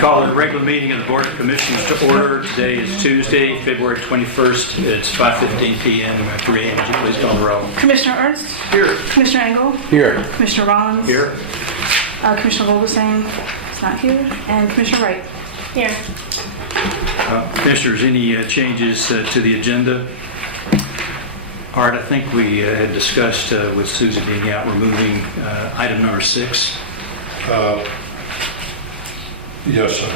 Call the regular meeting of the Board of Commissioners to order. Today is Tuesday, February 21st. It's 5:15 p.m. Would you please call the roll? Commissioner Ernst? Here. Commissioner Engel? Here. Commissioner Rollins? Here. Commissioner Vogelsang is not here. And Commissioner Wright? Here. Commissioners, any changes to the agenda? Art, I think we had discussed with Susan being out, removing item number 6. Yes, sir.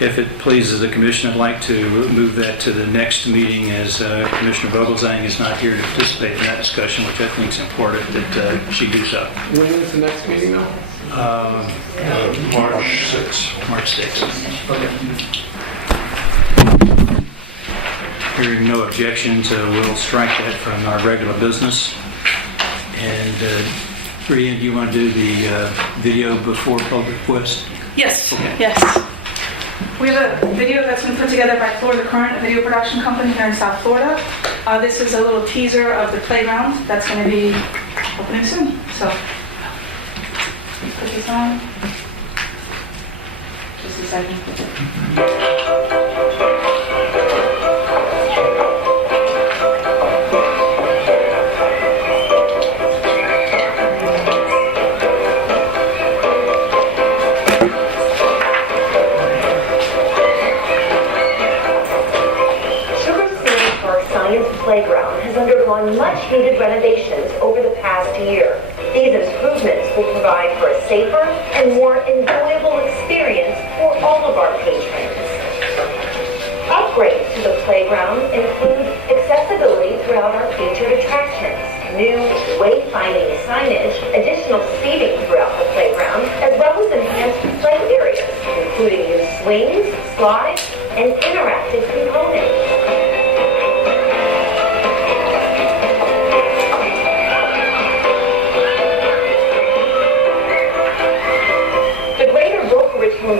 If it pleases the commission, I'd like to move that to the next meeting, as Commissioner Vogelsang is not here to participate in that discussion, which I think is important that she do so. When is the next meeting, though? March 6th. March 6th. Okay. Hearing no objections, we'll strike that from our regular business. And Brian, do you want to do the video before public request? Yes. Okay. Yes. We have a video that's been put together by Florida Current, a video production company here in South Florida. This is a little teaser of the playground that's going to be opening soon. So, put this on. Just a second. Playground has undergone much-needed renovations over the past year. These improvements will provide for a safer and more enjoyable experience for all of our patrons. Upgrades to the playground include accessibility throughout our featured attractions, new wayfinding signage, additional seating throughout the playground, as well as enhanced play areas, including new swings, slides, and interactive components.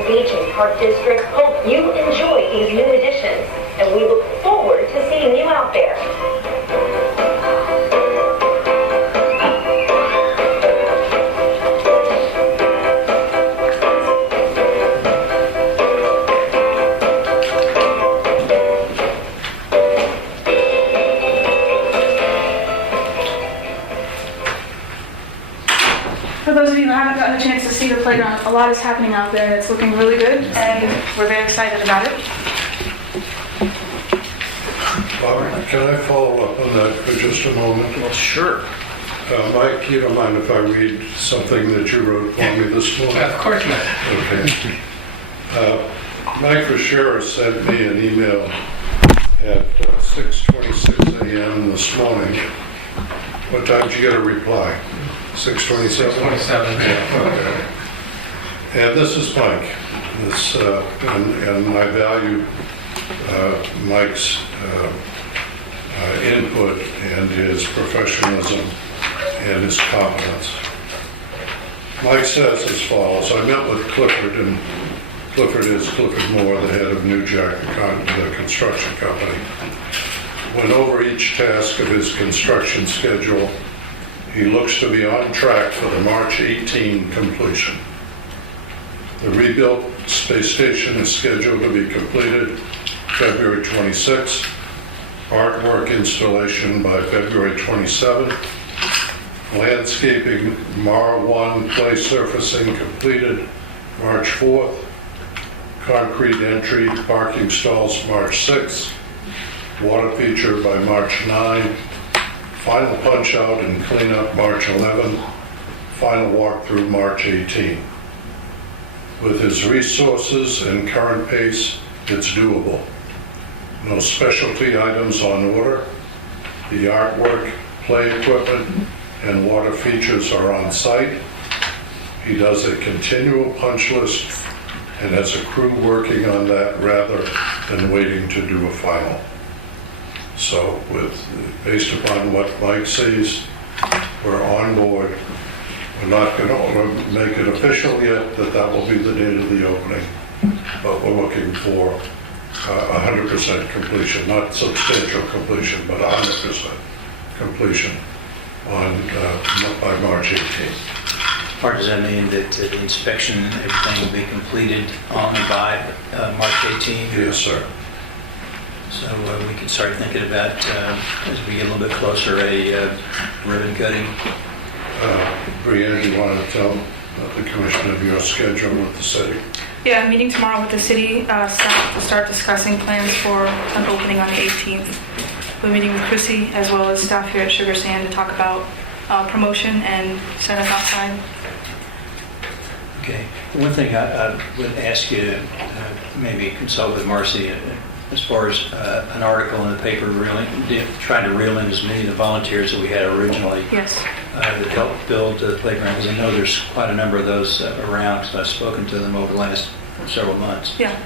Beach and Park District hope you enjoy these new additions, and we look forward to seeing you out there. For those of you who haven't gotten a chance to see the playground, a lot is happening out there and it's looking really good, and we're very excited about it. Bob, can I follow up on that for just a moment? Well, sure. Mike, you don't mind if I read something that you wrote for me this morning? Of course not. Okay. Mike Rashera sent me an email at 6:26 a.m. this morning. What time did you get a reply? 6:27? 27. Okay. And this is Mike. This, and I value Mike's input and his professionalism and his competence. Mike says as follows: I met with Clifford, and Clifford is Clifford Moore, the head of New Jack, the construction company. Went over each task of his construction schedule. He looks to be on track for the March 18 completion. The rebuilt space station is scheduled to be completed February 26. Artwork installation by February 27. Landscaping Mar 1 clay surfacing completed March 4th. Concrete entry parking stalls March 6th. Water feature by March 9. Final punch out and cleanup March 11. Final walkthrough March 18. With his resources and current pace, it's doable. No specialty items on order. The artwork, play equipment, and water features are on site. He does a continual punch list and has a crew working on that rather than waiting to do a final. So based upon what Mike sees, we're on board. We're not going to make it official yet that will be the date of the opening, but we're looking for 100% completion, not substantial completion, but 100% completion by March 18th. Or does that mean that the inspection and everything will be completed on and by March 18th? Yes, sir. So we can start thinking about, as we get a little bit closer, a ribbon cutting. Brianne, do you want to tell the commission of your schedule with the city? Yeah, I'm meeting tomorrow with the city staff to start discussing plans for an opening on the 18th. We're meeting with Chrissy as well as staff here at Sugar Sand to talk about promotion and set us outside. Okay. One thing I would ask you to maybe consult with Marcy as far as an article in the paper, really trying to reel in as many of the volunteers that we had originally. Yes. That helped build the playground, because I know there's quite a number of those around, because I've spoken to them over the last several months. Yeah.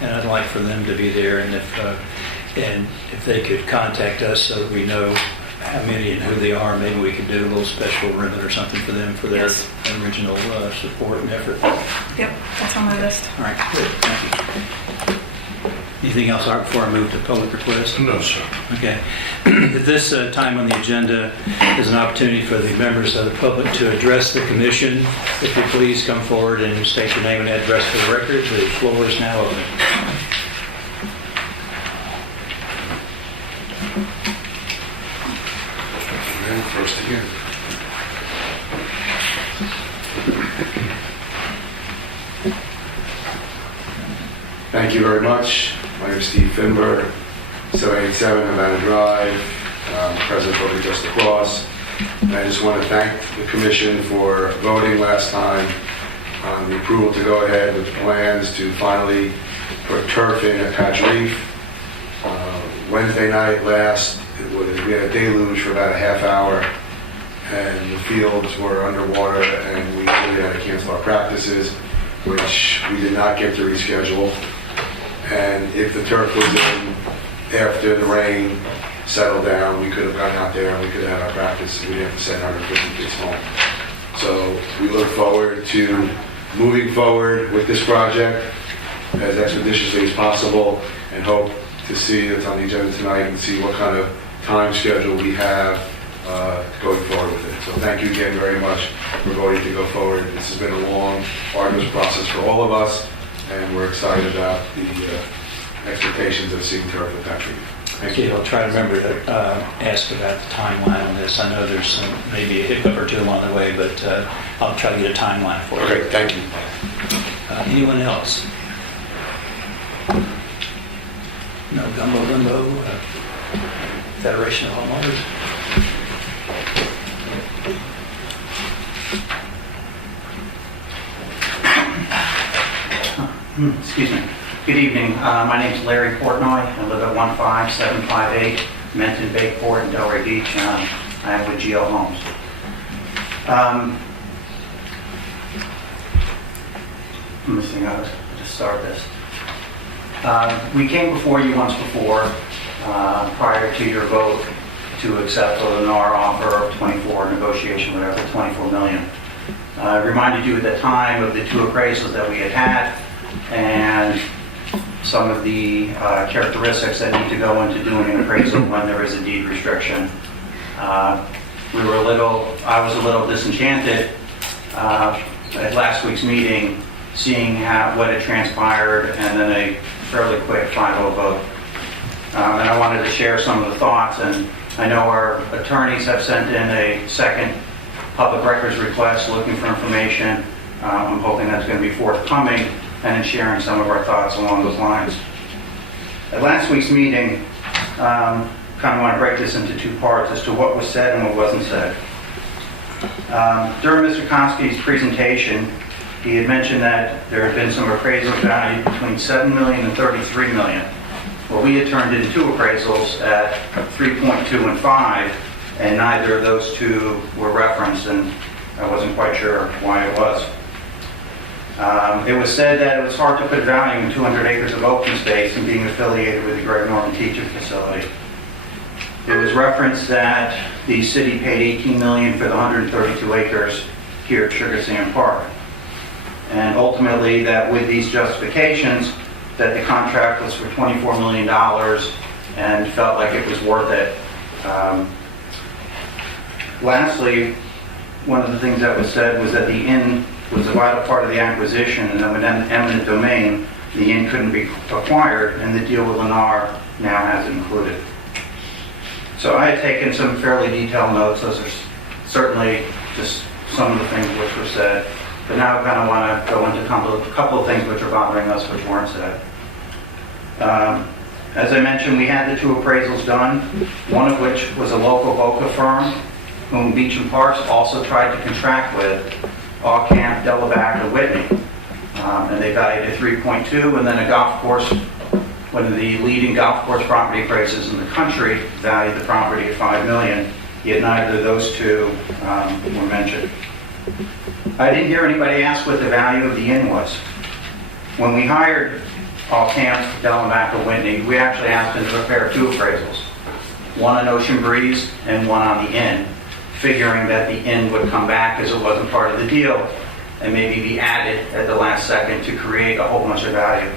And I'd like for them to be there, and if they could contact us so that we know how many and who they are, maybe we could do a little special ribbon or something for them for their Yes. original support and effort. Yep, that's on my list. All right, good, thank you. Anything else, Art, before I move to public request? No, sir. Okay. At this time on the agenda is an opportunity for the members of the public to address the commission. If you please come forward and state your name and address for the record. The floor is now open. First again. Thank you very much. My name is Steve Finberg, 787 Havana Drive, President Boca just across. And I just want to thank the commission for voting last time on the approval to go ahead with plans to finally put turf in at Patch Reef. Wednesday night last, we had a deluge for about a half hour, and the fields were underwater, and we really had to cancel our practices, which we did not get to reschedule. And if the turf was in after the rain settled down, we could have gone out there and we could have had our practice. We didn't have to send 150 kids home. So we look forward to moving forward with this project as expeditiously as possible, and hope to see it's on the agenda tonight and see what kind of time schedule we have going forward with it. So thank you again very much for voting to go forward. This has been a long, arduous process for all of us, and we're excited about the expectations of seeing turf at Patch Reef. Thank Okay, you. I'll try to remember to ask about the timeline on this. I know there's maybe a hiccup or two along the way, but I'll try to get a timeline for you. Okay, thank you. Anyone else? No gumbo, Federation of Homeowners? Excuse me. Good evening. My name is Larry Portnoy. I live at 15758 Menton Bayport in Delray Beach. I am with Geo Homes. Let me see how to start this. We came before you once before, prior to your vote to accept the Lennar offer of 24 negotiation, whatever, 24 million. I reminded you at the time of the two appraisals that we had and some of the characteristics that need to go into doing an appraisal when there is a deed restriction. I was a little disenchanted at last week's meeting, seeing what had transpired and then a fairly quick 5-0 vote. And I wanted to share some of the thoughts, and I know our attorneys have sent in a second public records request looking for information. I'm hoping that's going to be forthcoming, and in sharing some of our thoughts along those lines. At last week's meeting, kind of want to break this into two parts as to what was said and what wasn't said. During Mr. Konsky's presentation, he had mentioned that there had been some appraisals valued between $7 million and $33 million. Well, we had turned in two appraisals at 3.2 and 5, and neither of those two were referenced, and I wasn't quite sure why it was. It was said that it was hard to put value in 200 acres of open space and being affiliated with the Greg Norman Teaching Facility. It was referenced that the city paid $18 million for the 132 acres here at Sugar Sand Park. And ultimately, that with these justifications, that the contract was for $24 million and felt like it was worth it. Lastly, one of the things that was said was that the inn was a vital part of the acquisition, and that with eminent domain, the inn couldn't be acquired, and the deal with Lennar now has it included. So I had taken some fairly detailed notes. Those are certainly just some of the things which were said. But now I kind of want to go into a couple of things which are bothering us which weren't said. As I mentioned, we had the 2 appraisals done, one of which was a local Boca firm, whom Beach and Parks also tried to contract with, Camp, Delabac, and Whitney. And they valued it 3.2, and then a golf course, one of the leading golf course property appraisers in the country, valued the property at $5 million, yet neither of those 2 were mentioned. I didn't hear anybody ask what the value of the inn was. When we hired Camp, Delabac, and Whitney, we actually asked them to prepare 2 appraisals, one on Ocean Breeze and one on the inn, figuring that the inn would come back as it wasn't part of the deal and maybe be added at the last second to create a whole bunch of value.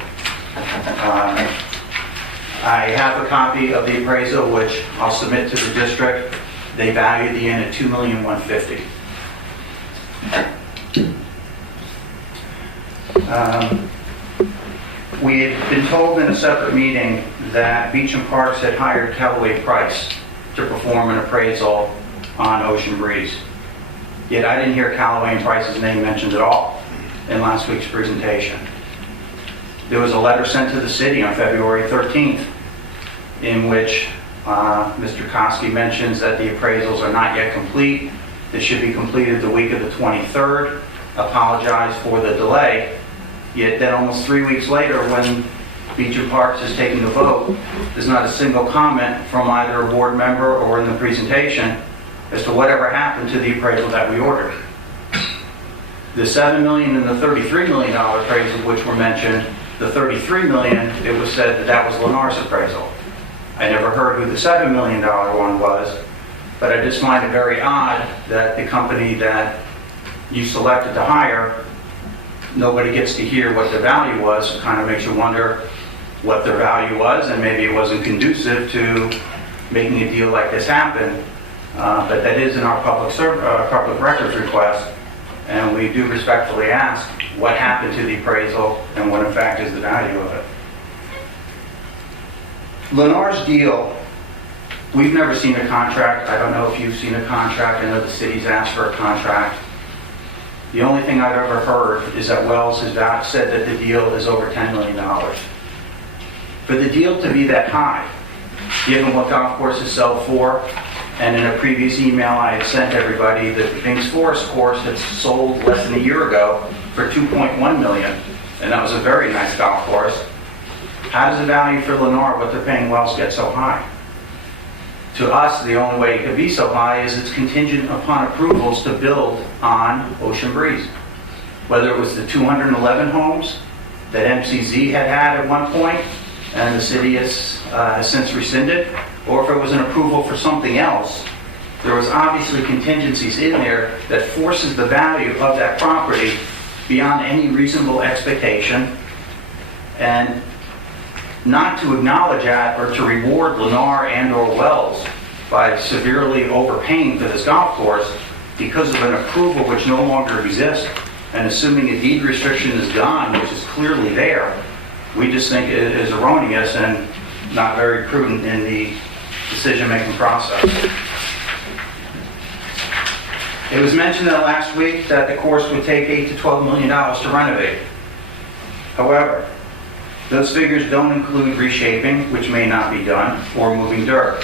I have a copy of the appraisal which I'll submit to the district. They valued the inn at $2,150,000. We had been told in a separate meeting that Beach and Parks had hired Callaway Price to perform an appraisal on Ocean Breeze. Yet I didn't hear Callaway and Price's name mentioned at all in last week's presentation. There was a letter sent to the city on February 13th in which Mr. Koski mentions that the appraisals are not yet complete. They should be completed the week of the 23rd. Apologize for the delay. Yet then almost 3 weeks later, when Beach and Parks is taking the vote, there's not a single comment from either a board member or in the presentation as to whatever happened to the appraisal that we ordered. The $7 million and the $33 million appraisal which were mentioned, the $33 million, it was said that that was Lennar's appraisal. I never heard who the $7 million one was, but I just find it very odd that the company that you selected to hire, nobody gets to hear what the value was. It kind of makes you wonder what their value was, and maybe it wasn't conducive to making a deal like this happen. But that is in our public records request, and we do respectfully ask what happened to the appraisal and what in fact is the value of it. Lennar's deal, we've never seen a contract. I don't know if you've seen a contract. I know the city's asked for a contract. The only thing I've ever heard is that Wells has said that the deal is over $10 million. For the deal to be that high, given what golf courses sell for, and in a previous email I had sent everybody that the Kings Forest course had sold less than a year ago for $2.1 million, and that was a very nice golf course. How does the value for Lennar, what they're paying Wells, get so high? To us, the only way it could be so high is it's contingent upon approvals to build on Ocean Breeze. Whether it was the 211 homes that MCZ had at one point, and the city has since rescinded, or if it was an approval for something else, there was obviously contingencies in there that forces the value of that property beyond any reasonable expectation, and not to acknowledge that or to reward Lennar and or Wells by severely overpaying for this golf course because of an approval which no longer exists, and assuming a deed restriction is gone, which is clearly there, we just think it is erroneous and not very prudent in the decision-making process. It was mentioned that last week that the course would take $8 to $12 million to renovate. However, those figures don't include reshaping, which may not be done, or moving dirt.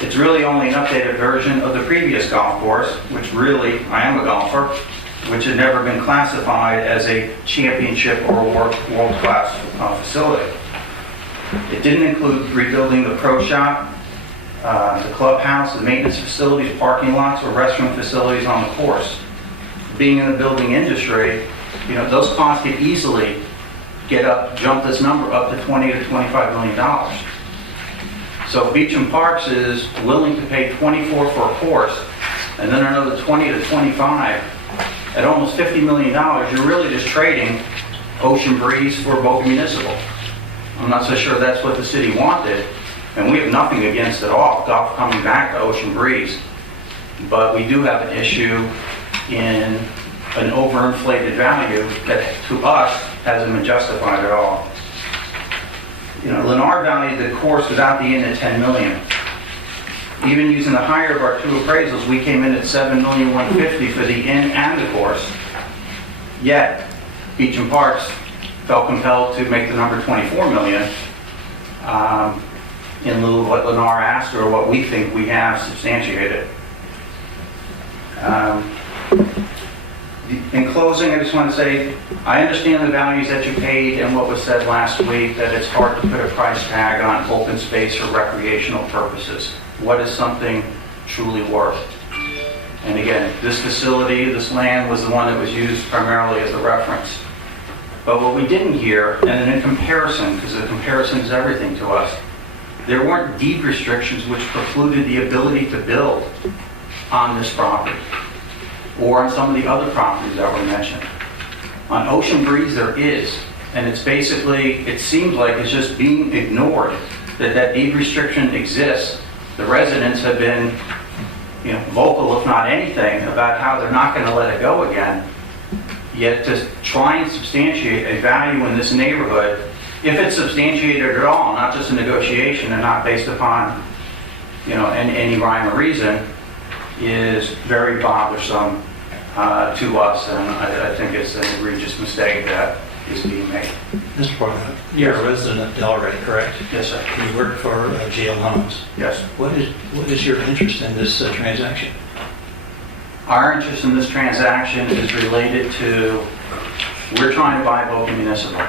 It's really only an updated version of the previous golf course, which really, I am a golfer, which had never been classified as a championship or world-class facility. It didn't include rebuilding the pro shop, the clubhouse, the maintenance facilities, parking lots, or restroom facilities on the course. Being in the building industry, those costs could easily jump this number up to $20 to $25 million. So Beach and Parks is willing to pay $24 for a course, and then another $20 to $25 at almost $50 million. You're really just trading Ocean Breeze for Boca Municipal. I'm not so sure that's what the city wanted, and we have nothing against at all golf coming back to Ocean Breeze. but we do have an issue in an overinflated value that to us hasn't been justified at all. You know, Lennar valued the course without the inn at 10 million. Even using the higher of our two appraisals, we came in at 7,150,000 for the inn and the course. Yet, Beach and Parks felt compelled to make the number 24 million in lieu of what Lennar asked or what we think we have substantiated. In closing, I just want to say, I understand the values that you paid and what was said last week, that it's hard to put a price tag on open space for recreational purposes. What is something truly worth? And again, this facility, this land was the one that was used primarily as the reference. But what we didn't hear, and in comparison, because the comparison is everything to us, there weren't deed restrictions which precluded the ability to build on this property or on some of the other properties that were mentioned. On Ocean Breeze there is, and it's basically, it seems like it's just being ignored that that deed restriction exists. The residents have been, you know, vocal, if not anything, about how they're not going to let it go again. Yet to try and substantiate a value in this neighborhood, if it's substantiated at all, not just a negotiation and not based upon, you know, any rhyme or reason, is very bothersome to us, and I think it's an egregious mistake that is being made. Mr. Portman, you're a resident of Delray, correct? Yes, sir. You work for GL Homes. Yes. What is your interest in this transaction? Our interest in this transaction is related to, we're trying to buy Boca Municipal,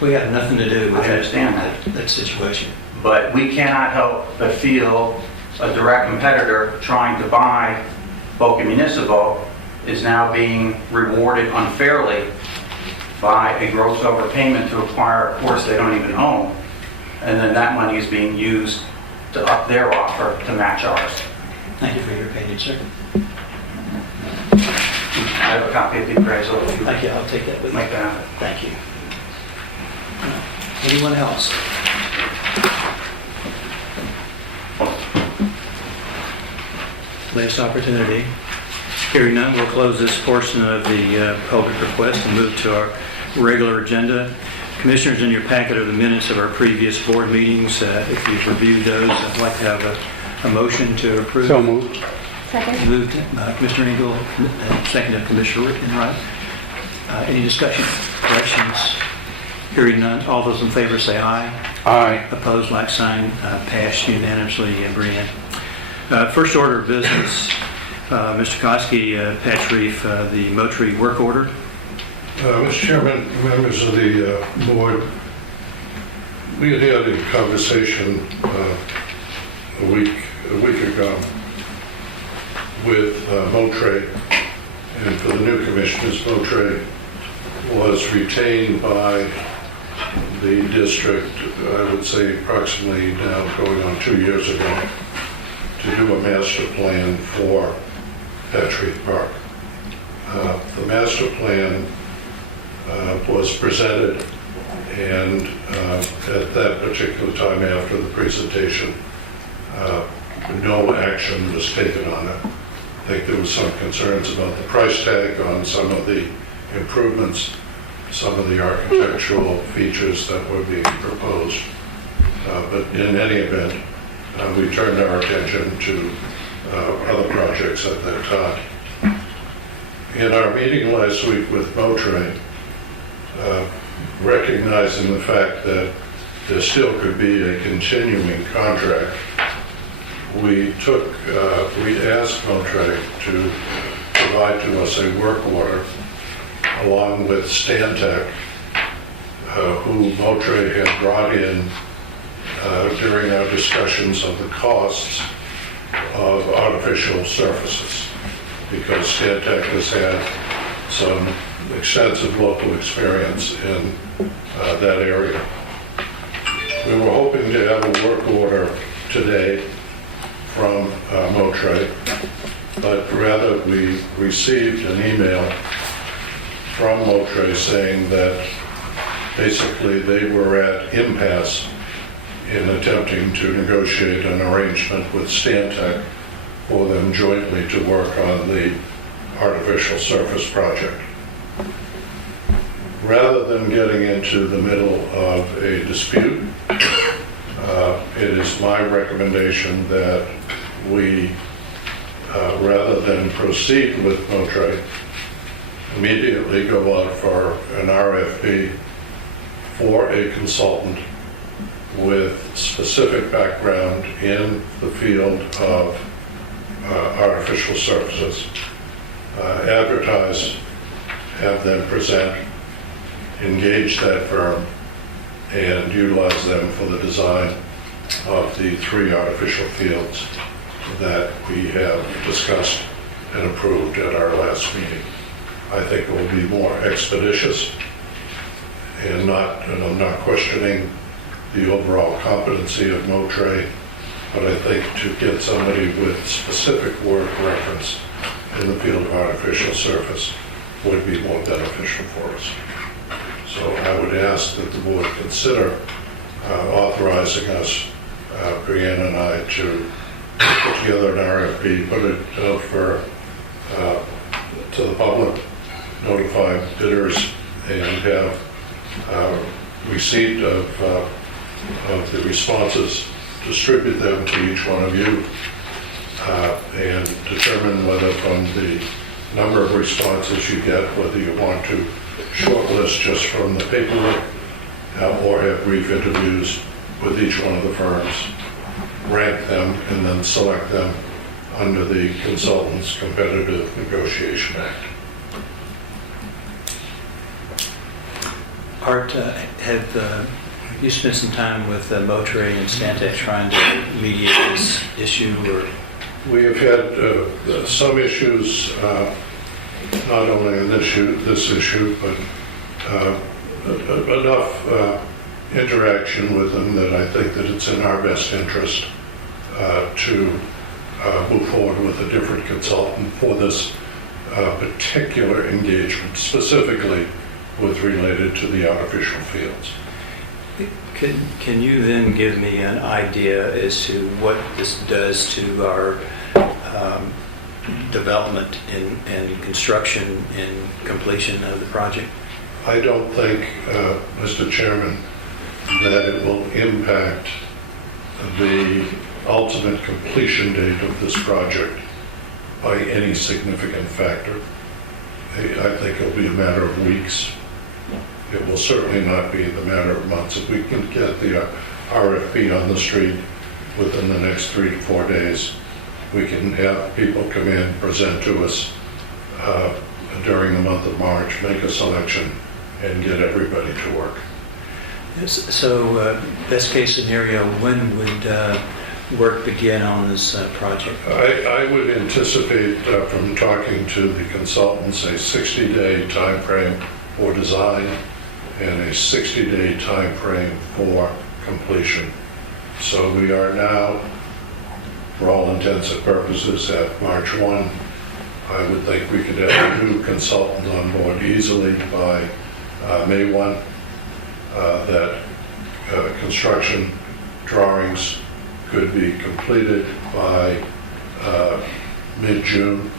We have nothing to do with I understand that situation. but we cannot help but feel a direct competitor trying to buy Boca Municipal is now being rewarded unfairly by a gross overpayment to acquire a course they don't even own. And then that money is being used to up their offer to match ours. Thank you for your opinion, sir. I have a copy of the appraisal if you Thank you, I'll take that with me. make that happen. Thank you. Anyone else? Last opportunity. Hearing none, we'll close this portion of the public request and move to our regular agenda. Commissioners, in your packet are the minutes of our previous board meetings. If you've reviewed those, I'd like to have a motion to approve. So moved. Second. Moved Commissioner Engel, and seconded Commissioner Enright. Any discussion, corrections? Hearing none, all those in favor say aye. Aye. Opposed, like sign, passed unanimously, Brianne. First order of business, Mr. Koski, Patch Reef, the Motree work order. Mr. Chairman, members of the board, we had had a conversation a week ago with Motree, and for the new commissioners, Motree was retained by the district, I would say approximately now going on 2 years ago, to do a master plan for Patch Reef Park. The master plan was presented, and at that particular time after the presentation, no action was taken on it. I think there was some concerns about the price tag on some of the improvements, some of the architectural features that were being proposed. But in any event, we turned our attention to other projects at that time. In our meeting last week with Motree, recognizing the fact that there still could be a continuing contract, we asked Motree to provide to us a work order along with Stantec, who Motree had brought in during our discussions of the costs of artificial surfaces, because Stantec has had some extensive local experience in that area. We were hoping to have a work order today from Motree, but rather we received an email from Motree saying that basically they were at impasse in attempting to negotiate an arrangement with Stantec for them jointly to work on the artificial surface project. Rather than getting into the middle of a dispute, it is my recommendation that we, rather than proceed with Motre, immediately go out for an RFP for a consultant with specific background in the field of artificial surfaces. Advertise, have them present, engage that firm, and utilize them for the design of the 3 artificial fields that we have discussed and approved at our last meeting. I think it will be more expeditious, and I'm not questioning the overall competency of Motre, but I think to get somebody with specific work reference in the field of artificial surface would be more beneficial for us. So I would ask that the board consider authorizing us, Brianna and I, to put together an RFP, put it out to the public, notify bidders, and have receipt of the responses, distribute them to each one of you, and determine whether from the number of responses you get, whether you want to shortlist just from the paperwork or have brief interviews with each one of the firms, rank them, and then select them under the Consultants Competitive Negotiation Act. Art, have you spent some time with Motre and Stantec trying to mediate this issue? Or? We have had some issues, not only in this issue, but enough interaction with them that I think that it's in our best interest to move forward with a different consultant for this particular engagement, specifically related to the artificial fields. Can you then give me an idea as to what this does to our development and construction and completion of the project? I don't think, Mr. Chairman, that it will impact the ultimate completion date of this project by any significant factor. I think it'll be a matter of weeks. It will certainly not be the matter of months. If we can get the RFP on the street within the next 3 to 4 days, we can have people come in, present to us during the month of March, make a selection, and get everybody to work. Yes, so best case scenario, when would work begin on this project? I would anticipate from talking to the consultants a 60-day time frame for design and a 60-day time frame for completion. So we are now, for all intents and purposes, at March 1. I would think we could have a new consultant on board easily by May 1. That construction drawings could be completed by mid-June,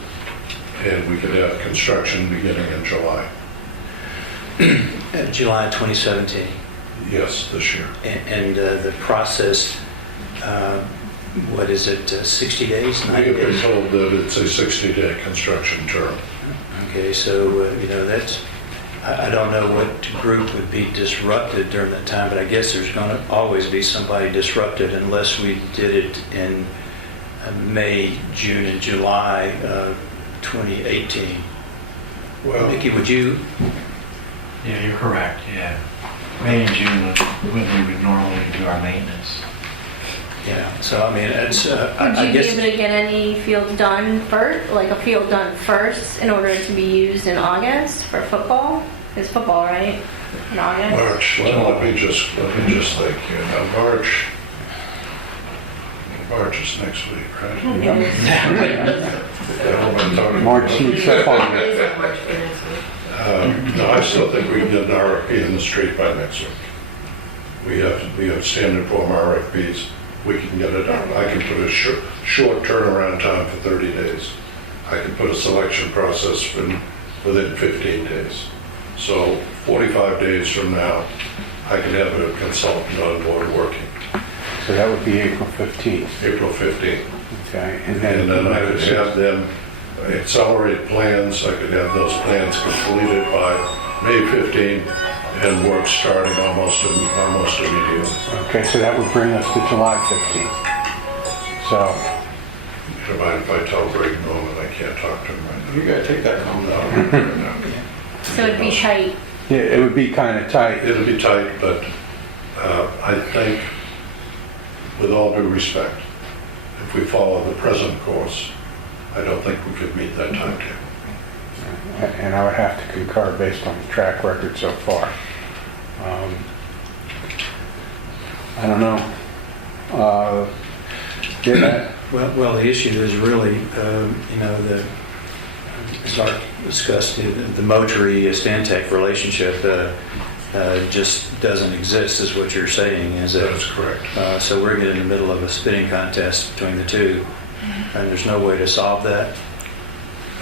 and we could have construction beginning in July. July 2017. Yes, this year. And the process, what is it, 60 days, 90 We have been days? told that it's a 60-day construction term. Okay, so, that's, I don't know what group would be disrupted during that time, but I guess there's going to always be somebody disrupted unless we did it in May, June, and July of 2018. Well, Nikki, would you? Yeah, you're correct, yeah. May and June was when we would normally do our maintenance. Yeah, so I mean, it's, Would I you be guess. able to get any field done first, like a field done first, in order to be used in August for football? It's football, right? In August? March, let me just think here. Now, March is next week, right? March sneaks up on you. No, I still think we can get an RFP in the street by next week. We have standard form RFPs we can get it done. I can put a short turnaround time for 30 days. I can put a selection process within 15 days. So 45 days from now, I can have a consultant on board working. So that would be April 15th. April 15th. Okay. And then I could have them accelerate plans. I could have those plans completed by May 15th and work starting almost immediately. Okay, so that would bring us to July 15th. So, You mind if I tell Greg Norman I can't talk to him right now? You gotta take that calm down. So it'd be tight. yeah, it would be kind of tight. It'll be tight, but I think, with all due respect, if we follow the present course, I don't think we could meet that timetable. And I would have to concur based on the track record so far. I don't know. Yeah, Well, the issue is really, as Art discussed, the Motry-Stantec relationship just doesn't exist, is what you're saying, is That it? is correct. So we're getting in the middle of a spitting contest between the two, and there's no way to solve that.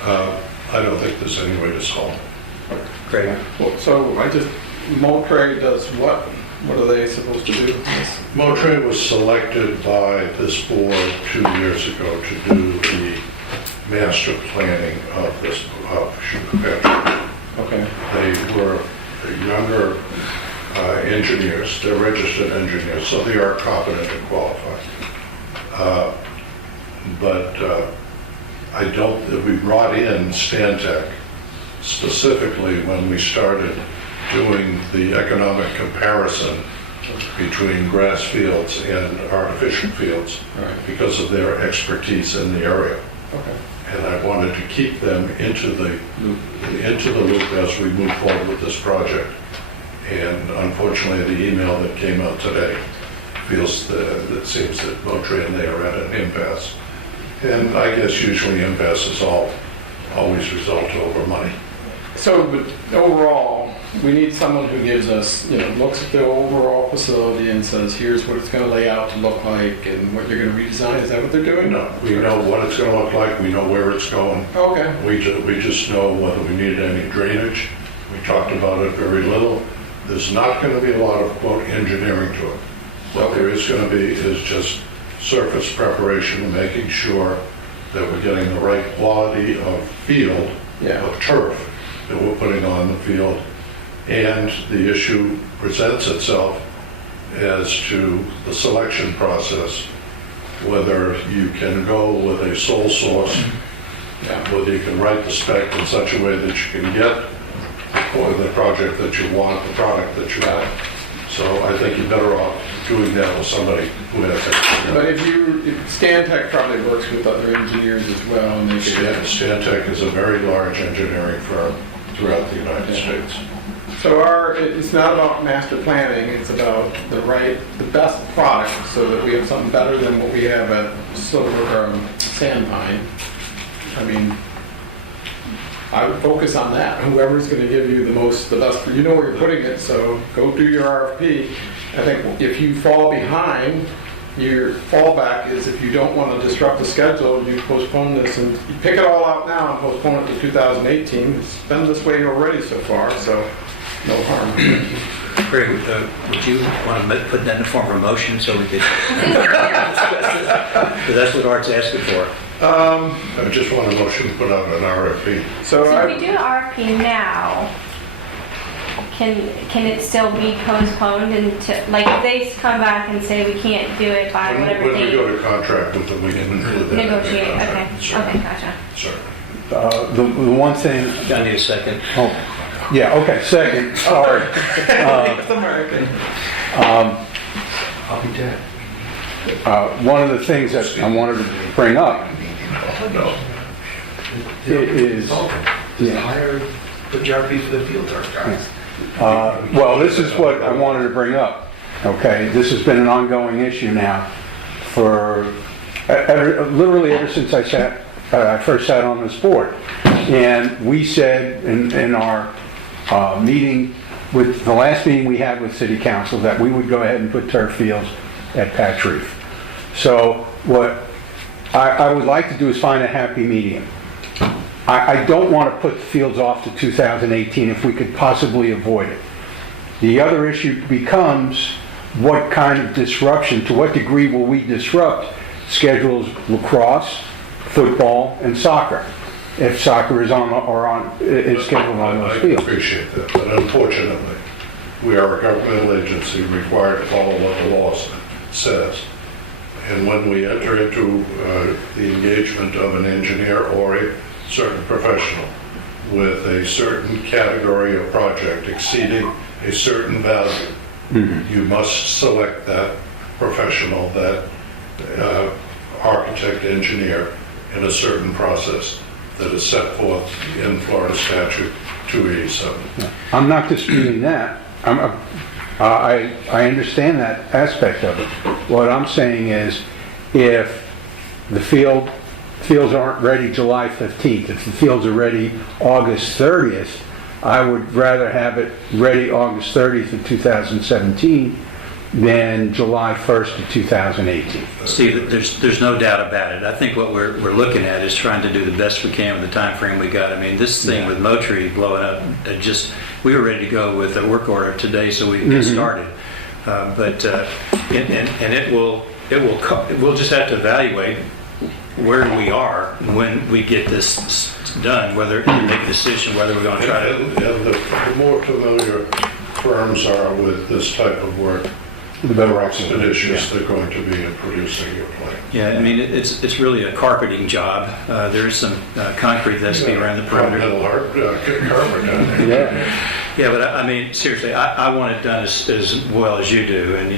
I don't think there's any way to solve it. Craig? Well, so Moultrie does what? What are they supposed to do? Moultrie was selected by this board 2 years ago to do the master planning of this, of Petro. Okay. They were younger engineers, they're registered engineers, so they are competent and qualified. But we brought in Stantec specifically when we started doing the economic comparison between grass fields and artificial fields because of their expertise in the area. Okay. And I wanted to keep them into the loop as we move forward with this project. And unfortunately, the email that came out today feels that it seems that Moultrie and they are at an impasse. And I guess usually impasses always result over money. So, but overall, we need someone who gives us, looks at the overall facility and says, here's what it's gonna lay out to look like and what you're gonna redesign. Is that what they're doing? No, we know what it's going to look like, we know where it's going. Okay. We just know whether we need any drainage. We talked about it very little. There's not going to be a lot of, quote, engineering to it. What there is going to be is just surface preparation, making sure that we're getting the right quality of field, of turf that we're putting on the field. And the issue presents itself as to the selection process, whether you can go with a sole source, whether you can write the spec in such a way that you can get the project that you want, the product that you want. So I think you're better off doing that with somebody who has experience. But if Stantec probably works with other engineers as well, and they could. Stantec is a very large engineering firm throughout the United States. So it's not about master planning, it's about the best product, so that we have something better than what we have at Sandpine. I mean, I would focus on that. Whoever's going to give you the best, you know where you're putting it, so go do your RFP. I think if you fall behind, your fallback is if you don't want to disrupt the schedule, you postpone this and you pick it all out now and postpone it to 2018. It's been this way already so far, so no harm. Craig, would you want to put that in the form of a motion so we could discuss it? Because that's what Art's asking for. I just want a motion to put out an RFP. So if we do an RFP now, can it still be postponed until, like, if they come back and say we can't do it by whatever When we date? go to contract with them, we can include that. Negotiate, in the okay, contract. Sure. okay, gotcha. Sure. the one thing, I need a second. oh, yeah, okay, second, sorry. It's American. I'll be dead. One of the things that I wanted to bring up is, Just hire, put the RP for the field turf guys. well, this is what I wanted to bring up, okay? This has been an ongoing issue now for, literally ever since I first sat on this board. And we said in our meeting, with the last meeting we had with City Council, that we would go ahead and put turf fields at Patch Reef. So what I would like to do is find a happy medium. I don't want to put the fields off to 2018 if we could possibly avoid it. The other issue becomes what kind of disruption, to what degree will we disrupt schedules lacrosse, football, and soccer, if soccer is is scheduled on those I fields. appreciate that, but unfortunately, we are a governmental agency required to follow what the law says. And when we enter into the engagement of an engineer or a certain professional with a certain category of project exceeding a certain value, you must select that professional, that architect, engineer, in a certain process that is set forth in Florida Statute 287. I'm not disputing that. I understand that aspect of it. What I'm saying is, if the fields aren't ready July 15th, if the fields are ready August 30th, I would rather have it ready August 30th of 2017 than July 1st of 2018. Steve, there's no doubt about it. I think what we're looking at is trying to do the best we can with the time frame we got. I mean, this thing with Motree blowing up, we were ready to go with a work order today so we can get started. We'll just have to evaluate where we are when we get this done, whether to make a decision whether we're going to try to. And the more familiar firms are with this type of work, the more expeditious they're going to be in producing your plan. Yeah, I mean, it's really a carpeting job. There is some concrete that's be around the perimeter. Carpet down there. Yeah, but I mean, seriously, I want it done as well as you do, and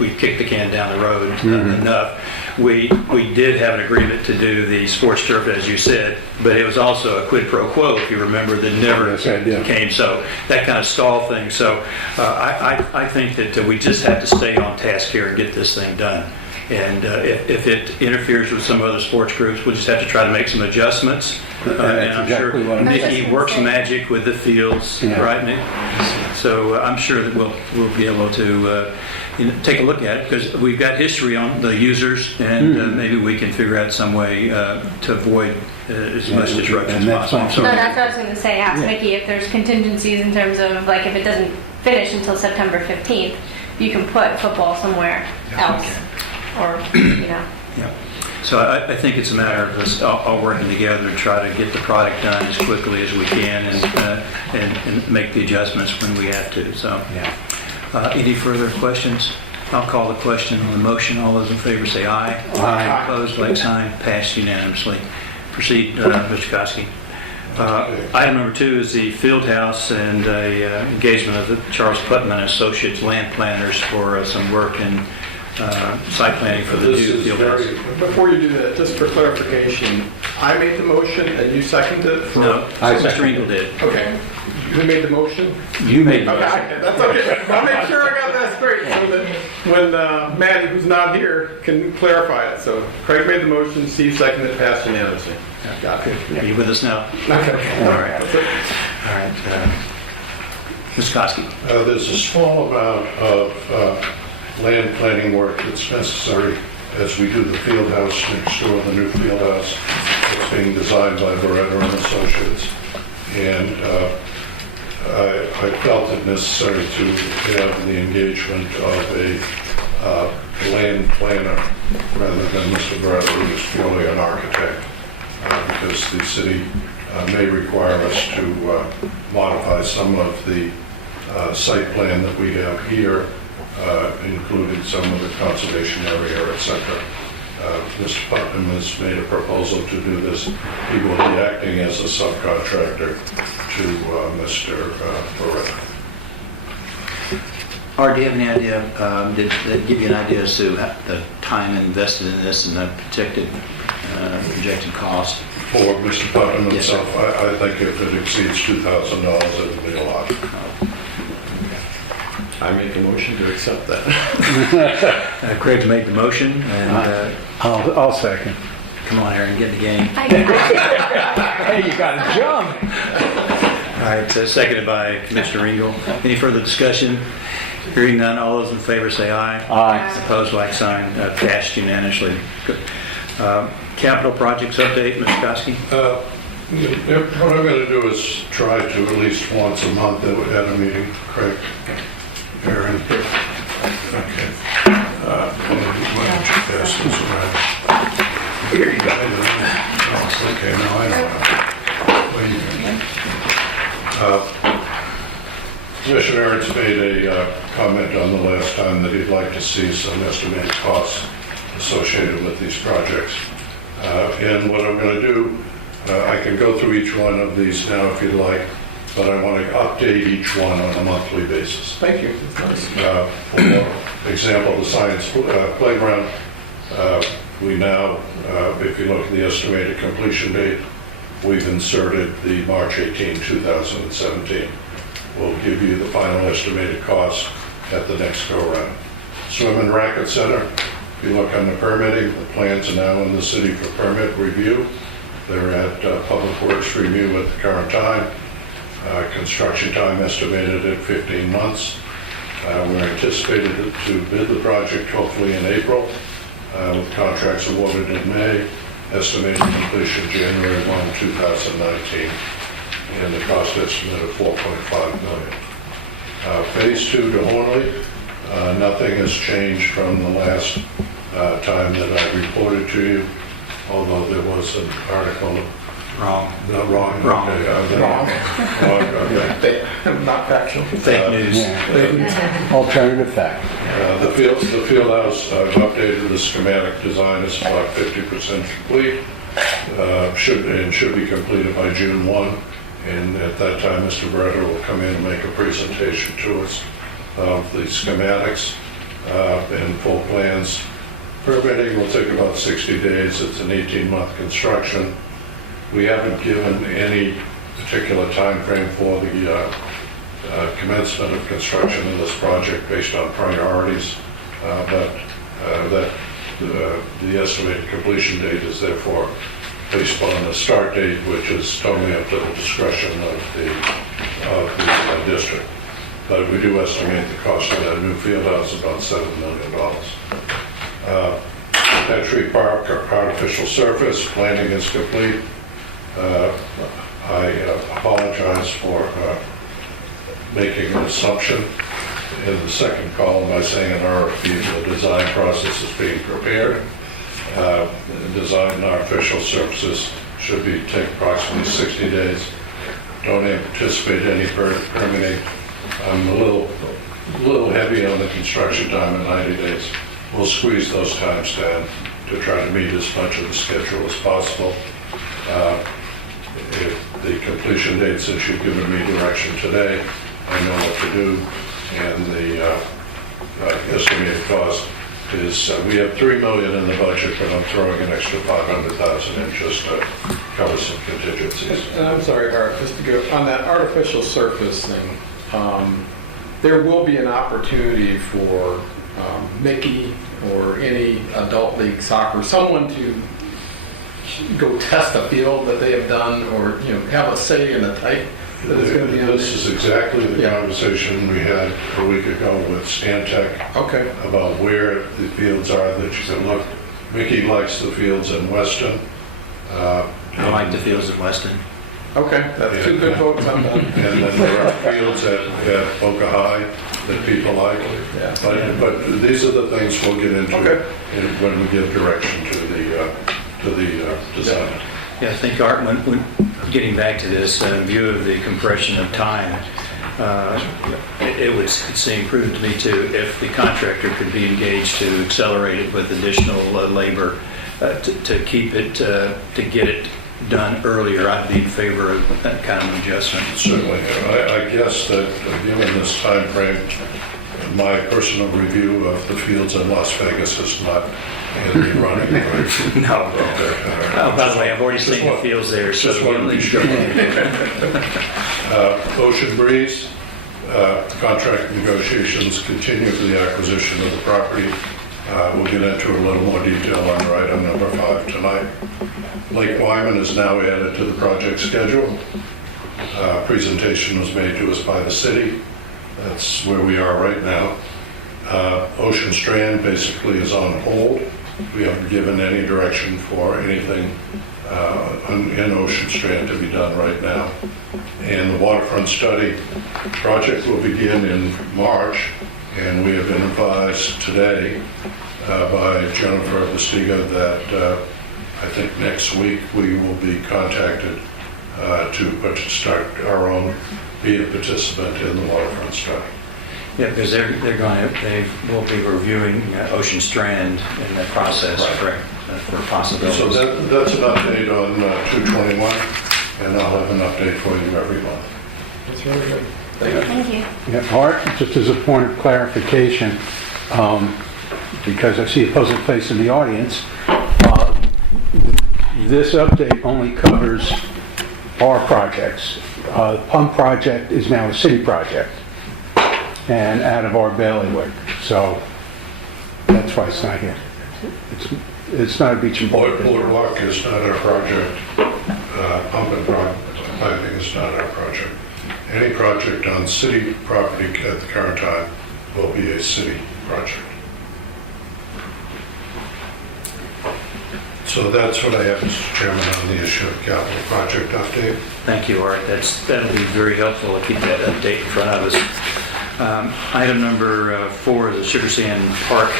we kicked the can down the road enough. We did have an agreement to do the sports turf, as you said, but it was also a quid pro quo, if you remember, that never came. So that kind of stall thing. So I think that we just have to stay on task here and get this thing done. And if it interferes with some other sports groups, we'll just have to try to make some adjustments. And I'm sure Nikki works magic with the fields, right, Nick? So I'm sure that we'll be able to take a look at it, because we've got history on the users, and maybe we can figure out some way to avoid as much disruption as possible. No, that's what I was going to say. Ask Mickey if there's contingencies in terms of, like, if it doesn't finish until September 15th, you can put football somewhere else. Or, Yeah. So I think it's a matter of us all working together to try to get the product done as quickly as we can, and make the adjustments when we have to. So, any further questions? I'll call the question on the motion. All those in favor say aye. Aye. Opposed, like sign. Passed unanimously. Proceed, Mr. Koski. Item number 2 is the field house and engagement of the Charles Putman Associates land planners for some work in site planning for the new field house. Before you do that, just for clarification, I made the motion and you seconded it? No, Mr. Engel did. Okay. Who made the motion? You made the Okay, motion. that's okay. I'll make sure I got that straight so that when Maddie, who's not here, can clarify it. So Craig made the motion, Steve seconded, passed unanimously. Got it. Are you with us now? Okay. All right. That's it. All right. Mr. Koski. There's a small amount of land planning work that's necessary as we do the field house next door, the new field house. It's being designed by Beretta and Associates. And I felt it necessary to have the engagement of a land planner rather than Mr. Beretta, who is purely an architect, because the city may require us to modify some of the site plan that we have here, including some of the conservation area, etc. Mr. Putnam has made a proposal to do this. He will be acting as a subcontractor to Mr. Beretta. Art, do you have any idea, did that give you an idea as to the time invested in this and the projected cost? For Mr. Putnam Yes, sir. himself, I think if it exceeds $2,000, it'll be a lot. I make a motion to accept that. Craig made the motion, and I'll second. come on, Aaron, get in the game. I did. Hey, you got to jump. right, seconded by Commissioner Ringel. Any further discussion? Hearing none, all those in favor say aye. Aye. Opposed, like sign. Passed unanimously. Good. Capital projects update, Mr. Koski? What I'm going to do is try to at least once a month at a meeting, Craig, Aaron. Okay. Why don't you pass this around? Here you go. Okay, now I know. Wait a minute. Commissioner Aaron's made a comment on the last time that he'd like to see some estimated costs associated with these projects. And what I'm going to do, I can go through each one of these now if you'd like, but I want to update each one on a monthly basis. Thank you, that's nice. For example, the science playground, we now, if you look at the estimated completion date, we've inserted the March 18, 2017. We'll give you the final estimated cost at the next go-around. Swim and Racket Center, if you look on the permitting, the plans are now in the city for permit review. They're at Public Works review at the current time. Construction time estimated at 15 months. We're anticipated to bid the project hopefully in April, with contracts awarded in May, estimated completion January 1, 2019, and the cost estimate of $4.5 million. Phase 2 to Hornley, nothing has changed from the last time that I reported to you, although there was an article. Wrong. No, wrong. Wrong. Okay, wrong. Okay. Not factual. Fake news. Alternative fact. The field house, I've updated the schematic design, it's about 50% complete. Should be completed by June 1. And at that time, Mr. Beretta will come in and make a presentation to us of the schematics and full plans. Permitting will take about 60 days. It's an 18-month construction. We haven't given any particular time frame for the commencement of construction of this project based on priorities, but the estimated completion date is therefore based on the start date, which is totally up to the discretion of the district. But we do estimate the cost of that new field house about $7 million. Petrie Park, artificial surface, planning is complete. I apologize for making an assumption in the second column by saying an RFP, the design process is being prepared. Design and artificial surfaces should take approximately 60 days. Don't anticipate any permitting. I'm a little heavy on the construction time at 90 days. We'll squeeze those times down to try to meet as much of the schedule as possible. If the completion date, since you've given me direction today, I know what to do, and the estimated cost is, we have $3 million in the budget, but I'm throwing an extra $500,000 in just to cover some contingencies. And I'm sorry, Art, just to go on that artificial surface thing, there will be an opportunity for Mickey or any adult league soccer, someone to go test a field that they have done, or have a say in the type that is going to be on. This is exactly the conversation we had a week ago with Stantec. Okay. About where the fields are that you can look. Mickey likes the fields in Weston. I like the fields at Weston. Okay, that's two good votes. I'm done. And then there are fields at Boca High that people like. Yeah. But these are the things we'll get into when we give direction to the design. Yeah, I think, Art, when getting back to this, in view of the compression of time, it would seem prudent to me too, if the contractor could be engaged to accelerate it with additional labor to keep it, to get it done earlier. I'd be in favor of that kind of adjustment. Certainly. I guess that given this time frame, my personal review of the fields in Las Vegas is not in the running. No. Oh, by the way, I've already seen the fields there, so Just want to be sure. Ocean Breeze, contract negotiations continue for the acquisition of the property. We'll get into a little more detail on item number 5 tonight. Lake Wyman is now added to the project schedule. Presentation was made to us by the city. That's where we are right now. Ocean Strand basically is on hold. We haven't given any direction for anything in Ocean Strand to be done right now. And the waterfront study project will begin in March, and we have been advised today by Jennifer Vestiga that I think next week we will be contacted to start our own, be a participant in the waterfront study. Yeah, because they will be reviewing Ocean Strand in the process, Right. correct, for possibilities. So that's an update on 221, and I'll have an update for you every month. That's really good. Thank you. Thank you. Yeah, Art, just as a point of clarification, because I see a puzzled face in the audience, this update only covers our projects. The pump project is now a city project and out of our bailiwick, so that's why it's not here. It's not a beach and board. Boardwalk is not our project. Pump and piping is not our project. Any project on city property at the current time will be a city project. So that's what I have, Mr. Chairman, on the issue of capital project update. Thank you, Art. That'll be very helpful to keep that update in front of us. Item number 4 is the Sugar Sand Park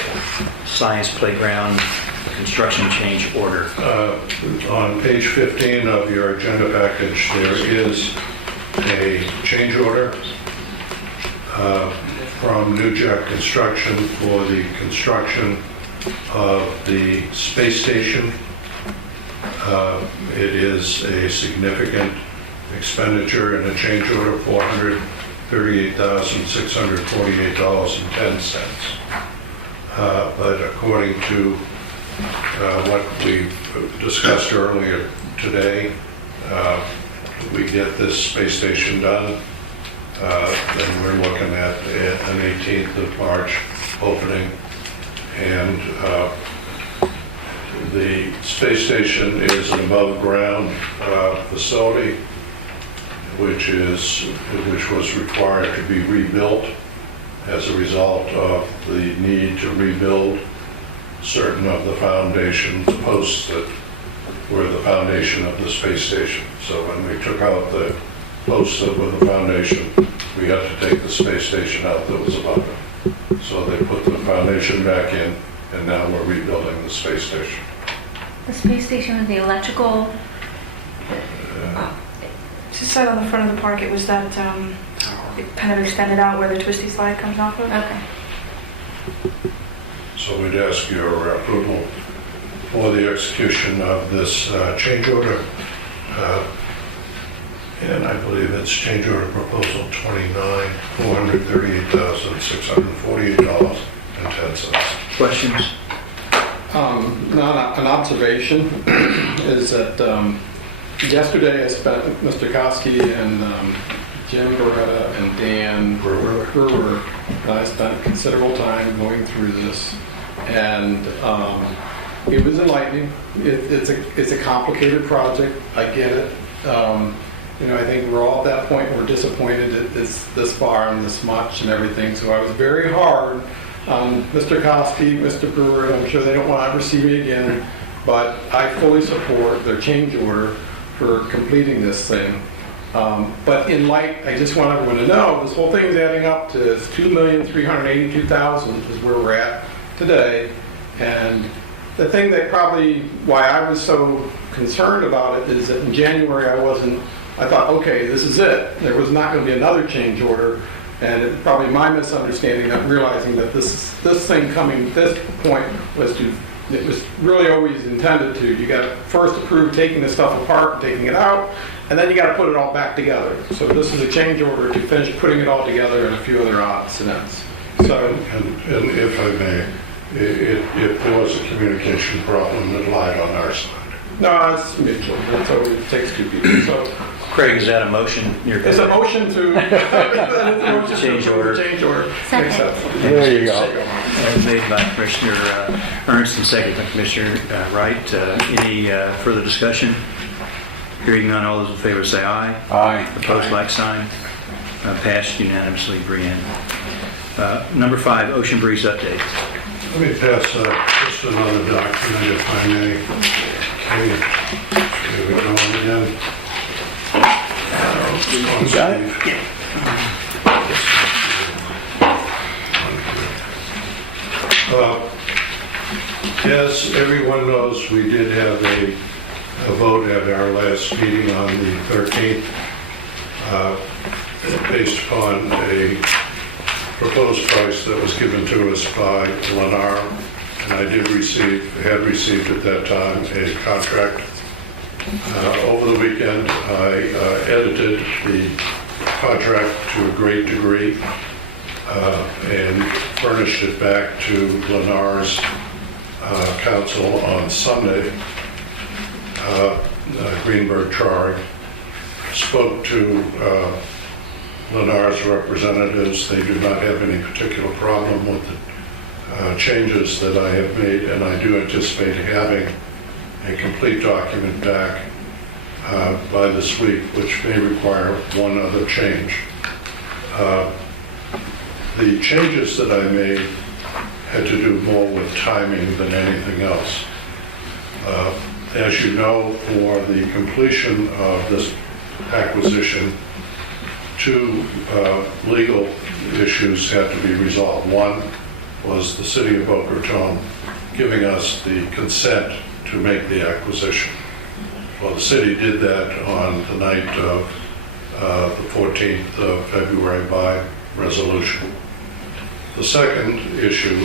Science Playground construction change order. On page 15 of your agenda package, there is a change order from New Jack Construction for the construction of the space station. It is a significant expenditure and a change order of $438,648.10. But according to what we discussed earlier today, we get this space station done, then we're looking at an 18th of March opening. And the space station is an above-ground facility, which was required to be rebuilt as a result of the need to rebuild certain of the foundation, the posts that were the foundation of the space station. So when we took out the posts that were the foundation, we had to take the space station out that was above it. So they put the foundation back in, and now we're rebuilding the space station. The space station with the electrical. Just said on the front of the park, it was that it kind of extended out where the twisty slide comes off of. Okay. So we'd ask your approval for the execution of this change order. And I believe it's change order proposal 29, $438,648.10. Questions? An observation is that yesterday I spent with Mr. Koski and Jim Beretta and Dan Brewer, and I spent considerable time going through this, and it was enlightening. It's a complicated project. I get it. I think we're all at that point. We're disappointed it's this far and this much and everything. So I was very hard on Mr. Koski, Mr. Brewer, and I'm sure they don't want to ever see me again, but I fully support their change order for completing this thing. But in light, I just want everyone to know, this whole thing is adding up to $2,382,000 is where we're at today. And the thing that probably, why I was so concerned about it is that in January I thought, okay, this is it. There was not going to be another change order. And it's probably my misunderstanding, not realizing that this thing coming to this point it was really always intended to. You got to first approve taking the stuff apart and taking it out, and then you got to put it all back together. So this is a change order to finish putting it all together and a few other odds and ends. So, And if I may, if there was a communication problem that lied on our side. no, it's mutual. That's always, it takes two people. So Craig, is that a motion? it's a motion to Change order. Change order. Second. Accept. There you go. Made by Commissioner Ernst and second by Commissioner Wright. Any further discussion? Hearing none, all those in favor say aye. Aye. Opposed, like sign. Passed unanimously, Brianne. Number 5, Ocean Breeze update. Let me pass just another document if I may. Okay, here we go again. You got it? As everyone knows, we did have a vote at our last meeting on the 13th based upon a proposed price that was given to us by Lennar, and I had received at that time a contract. Over the weekend, I edited the contract to a great degree and furnished it back to Lennar's counsel on Sunday. Greenberg Traurig spoke to Lennar's representatives. They do not have any particular problem with the changes that I have made, and I do anticipate having a complete document back by this week, which may require one other change. The changes that I made had to do more with timing than anything else. As you know, for the completion of this acquisition, 2 legal issues had to be resolved. One was the city of Boca Raton giving us the consent to make the acquisition. Well, the city did that on the night of the 14th of February by resolution. The second issue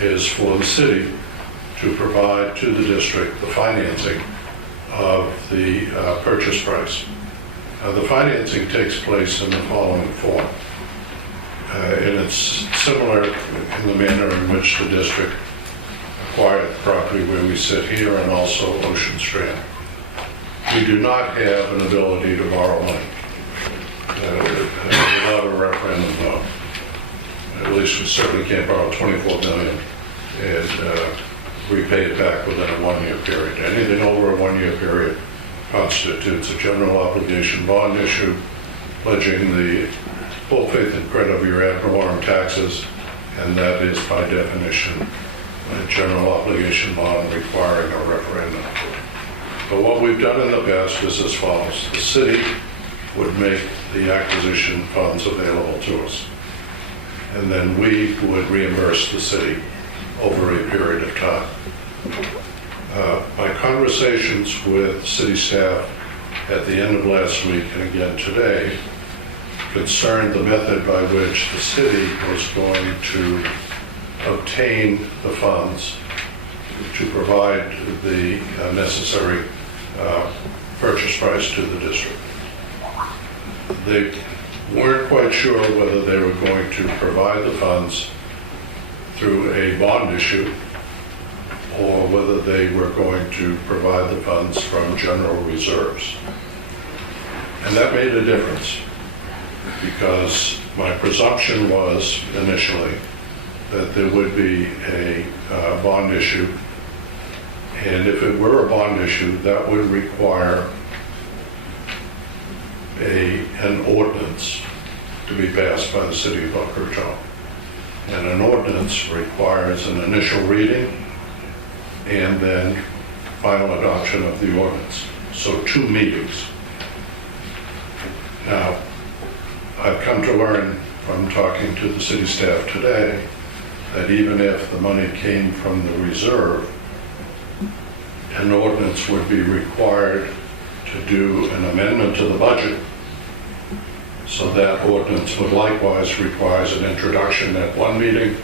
is for the city to provide to the district the financing of the purchase price. The financing takes place in the following form, and it's similar in the manner in which the district acquired the property where we sit here and also Ocean Strand. We do not have an ability to borrow money without a referendum vote. At least we certainly can't borrow $24 million and repay it back within a 1-year period. Anything over a 1-year period constitutes a general obligation bond issue, pledging the full faith and credit of your ad valorem taxes, and that is by definition a general obligation bond requiring a referendum. But what we've done in the past is as follows. The city would make the acquisition funds available to us, and then we would reimburse the city over a period of time. My conversations with city staff at the end of last week and again today concerned the method by which the city was going to obtain the funds to provide the necessary purchase price to the district. They weren't quite sure whether they were going to provide the funds through a bond issue or whether they were going to provide the funds from general reserves. And that made a difference, because my presumption was initially that there would be a bond issue, and if it were a bond issue, that would require an ordinance to be passed by the city of Boca Raton. And an ordinance requires an initial reading and then final adoption of the ordinance. So 2 meetings. Now, I've come to learn from talking to the city staff today that even if the money came from the reserve, an ordinance would be required to do an amendment to the budget. So that ordinance would likewise require an introduction at 1 meeting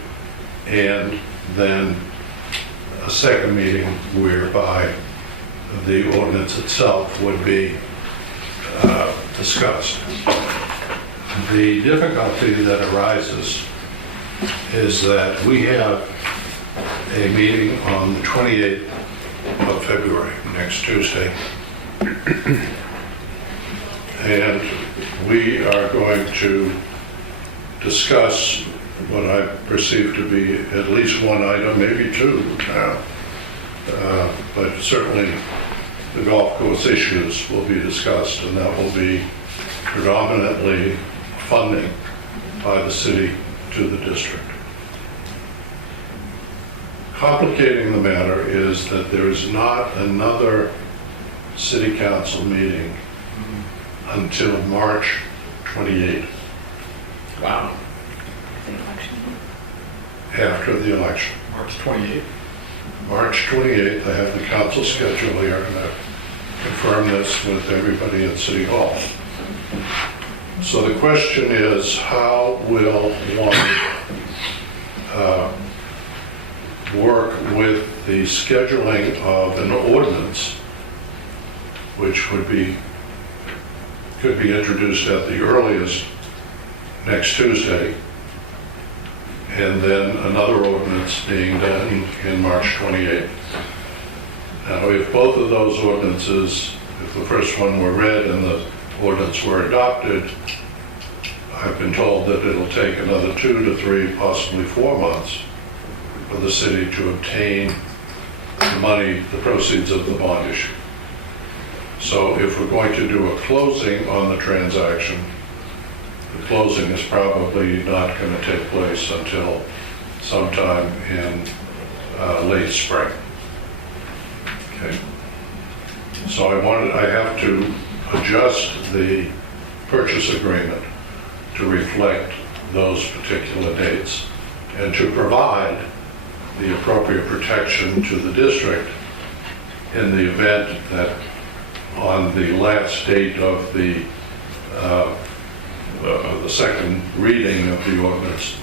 and then a second meeting whereby the ordinance itself would be discussed. The difficulty that arises is that we have a meeting on the 28th of February, next Tuesday, and we are going to discuss what I perceive to be at least one item, maybe 2 now, but certainly the golf course issues will be discussed, and that will be predominantly funding by the city to the district. Complicating the matter is that there is not another city council meeting until March 28th, Wow, after the election. March 28th. March 28th, I have the council schedule here, and I've confirmed this with everybody at City Hall. So the question is, how will one work with the scheduling of an ordinance, which could be introduced at the earliest next Tuesday, and then another ordinance being done in March 28th. Now, if both of those ordinances, if the first one were read and the ordinance were adopted, I've been told that it'll take another 2 to 3, possibly 4 months for the city to obtain the money, the proceeds of the bond issue. So if we're going to do a closing on the transaction, the closing is probably not going to take place until sometime in late spring. Okay. So I have to adjust the purchase agreement to reflect those particular dates and to provide the appropriate protection to the district in the event that on the last date of the second reading of the ordinance,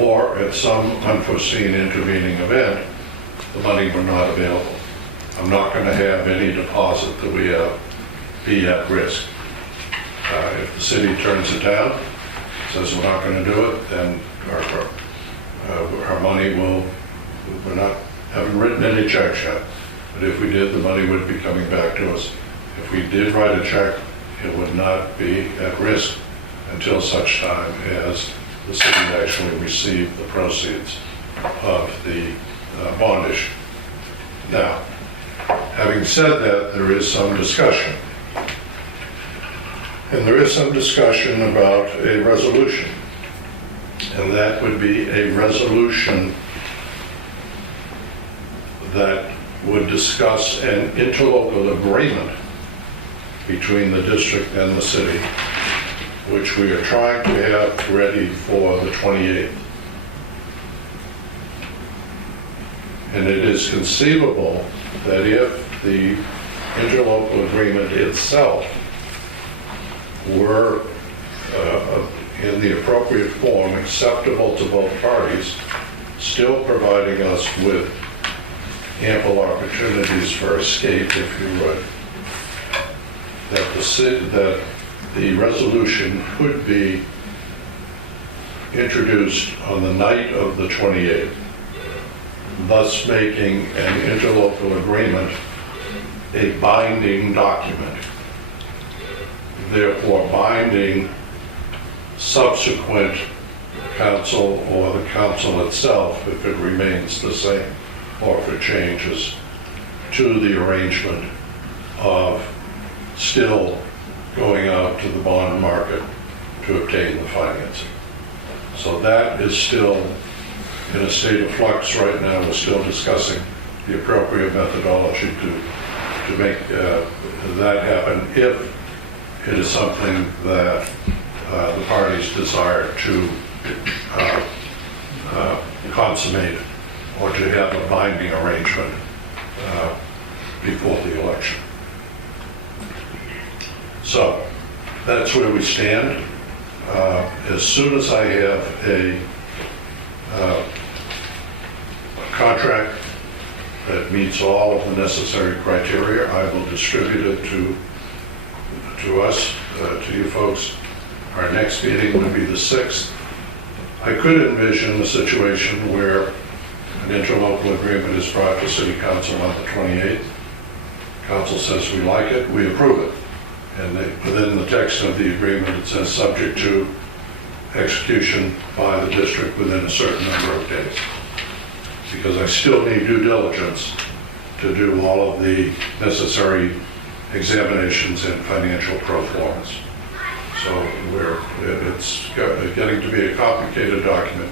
or at some unforeseen intervening event, the money were not available. I'm not going to have any deposit that we have be at risk. If the city turns it down, says we're not going to do it, then our money will, we're not, haven't written any checks yet, but if we did, the money would be coming back to us. If we did write a check, it would not be at risk until such time as the city actually received the proceeds of the bond issue. Now, having said that, there is some discussion. And there is some discussion about a resolution. And that would be a resolution that would discuss an interlocal agreement between the district and the city, which we are trying to have ready for the 28th. And it is conceivable that if the interlocal agreement itself were in the appropriate form acceptable to both parties, still providing us with ample opportunities for escape, if you would, that the resolution could be introduced on the night of the 28th, thus making an interlocal agreement a binding document, therefore binding subsequent council or the council itself, if it remains the same or if it changes, to the arrangement of still going out to the bond market to obtain the financing. So that is still in a state of flux right now. We're still discussing the appropriate methodology to make that happen, if it is something that the parties desire to consummate or to have a binding arrangement before the election. So that's where we stand. As soon as I have a contract that meets all of the necessary criteria, I will distribute it to us, to you folks. Our next meeting would be the 6th. I could envision a situation where an interlocal agreement is brought to City Council on the 28th. Council says we like it, we approve it. And within the text of the agreement, it says subject to execution by the district within a certain number of days. Because I still need due diligence to do all of the necessary examinations and financial performance. So it's getting to be a complicated document.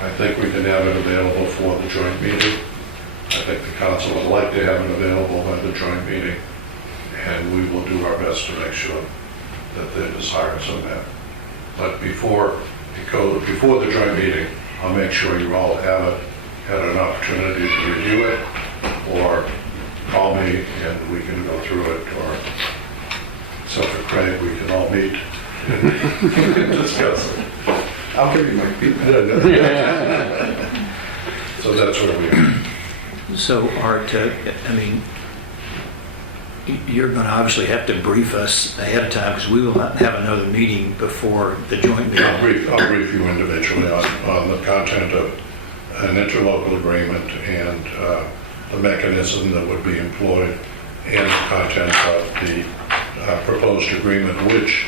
I think we can have it available for the joint meeting. I think the council would like to have it available by the joint meeting, and we will do our best to make sure that their desires are met. But before the joint meeting, I'll make sure you all had an opportunity to review it, or call me and we can go through it, or except for Craig, we can all meet and discuss it. I'll give you my feedback. So that's where we are. So Art, I mean, you're going to obviously have to brief us ahead of time because we will not have another meeting before the joint meeting. I'll brief you individually on the content of an interlocal agreement and the mechanism that would be employed and the content of the proposed agreement, which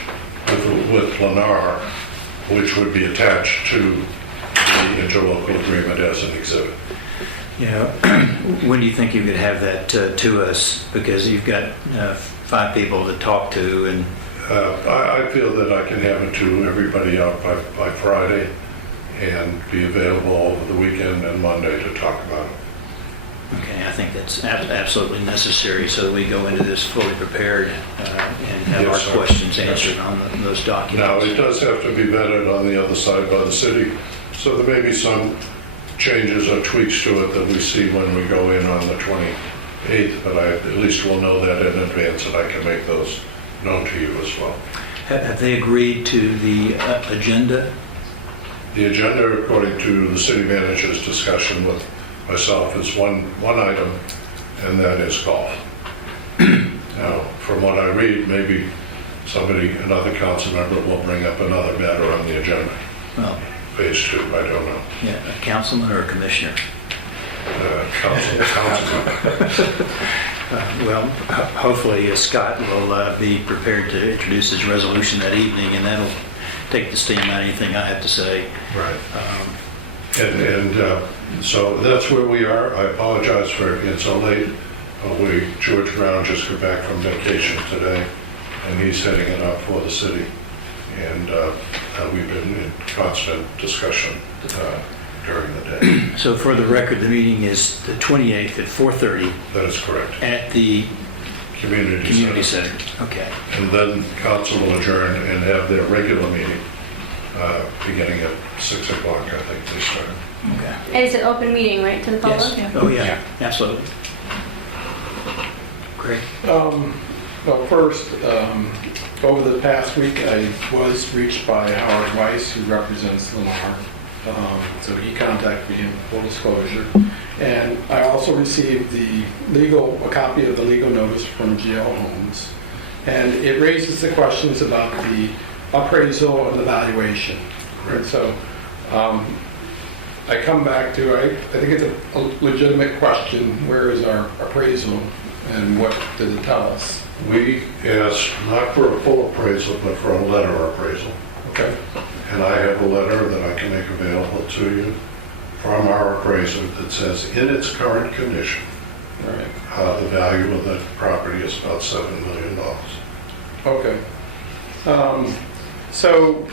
with Lennar, which would be attached to the interlocal agreement as an exhibit. Yeah. When do you think you could have that to us? Because you've got 5 people to talk to, and I feel that I can have it to everybody out by Friday and be available over the weekend and Monday to talk about it. okay, I think that's absolutely necessary so that we go into this fully prepared and have Yes, our sir. questions answered on those documents. Now, it does have to be vetted on the other side by the city, so there may be some changes or tweaks to it that we see when we go in on the 28th, but I at least will know that in advance and I can make those known to you as well. Have they agreed to the agenda? The agenda, according to the city manager's discussion with myself, is one item, and that is golf. Now, from what I read, maybe another council member will bring up another matter on the agenda. Well, Phase 2, I don't know. yeah, a councilman or a commissioner? Council. Well, hopefully Scott will be prepared to introduce his resolution that evening, and that'll take the steam out of anything I have to say. Right. So that's where we are. I apologize for being so late. George Brown just got back from vacation today, and he's heading it up for the city. And we've been in constant discussion during the day. So for the record, the meeting is the 28th at 4:30 That is correct. at the Community Center. Center. Okay. And then council will adjourn and have their regular meeting beginning at 6 o'clock, I think they start. Okay. And it's an open meeting, right, to the public? Yes. Oh, yeah, absolutely. Great. Well, first, over the past week, I was reached by Howard Weiss, who represents Lennar. So he contacted me in full disclosure. And I also received a copy of the legal notice from GL Homes. And it raises the questions about the appraisal and the valuation. And so I come back to, I think it's a legitimate question, where is our appraisal and what does it tell us? We asked not for a full appraisal, but for a letter appraisal. Okay. And I have a letter that I can make available to you from our appraiser that says, in its current condition, All right. the value of the property is about $7 million. Okay. So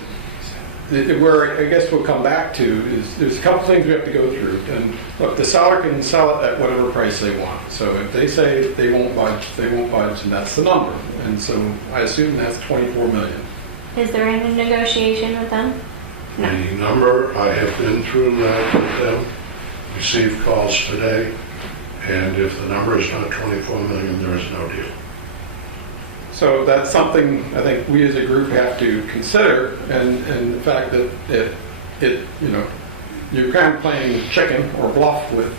where I guess we'll come back to is there's a couple things we have to go through. And look, the seller can sell it at whatever price they want. So if they say they won't budge, and that's the number. And so I assume that's 24 million. Is there any negotiation with them? No. The number, I have been through that with them, received calls today, and if the number is not 24 million, there is no deal. So that's something I think we as a group have to consider, and the fact that you're kind of playing chicken or bluff with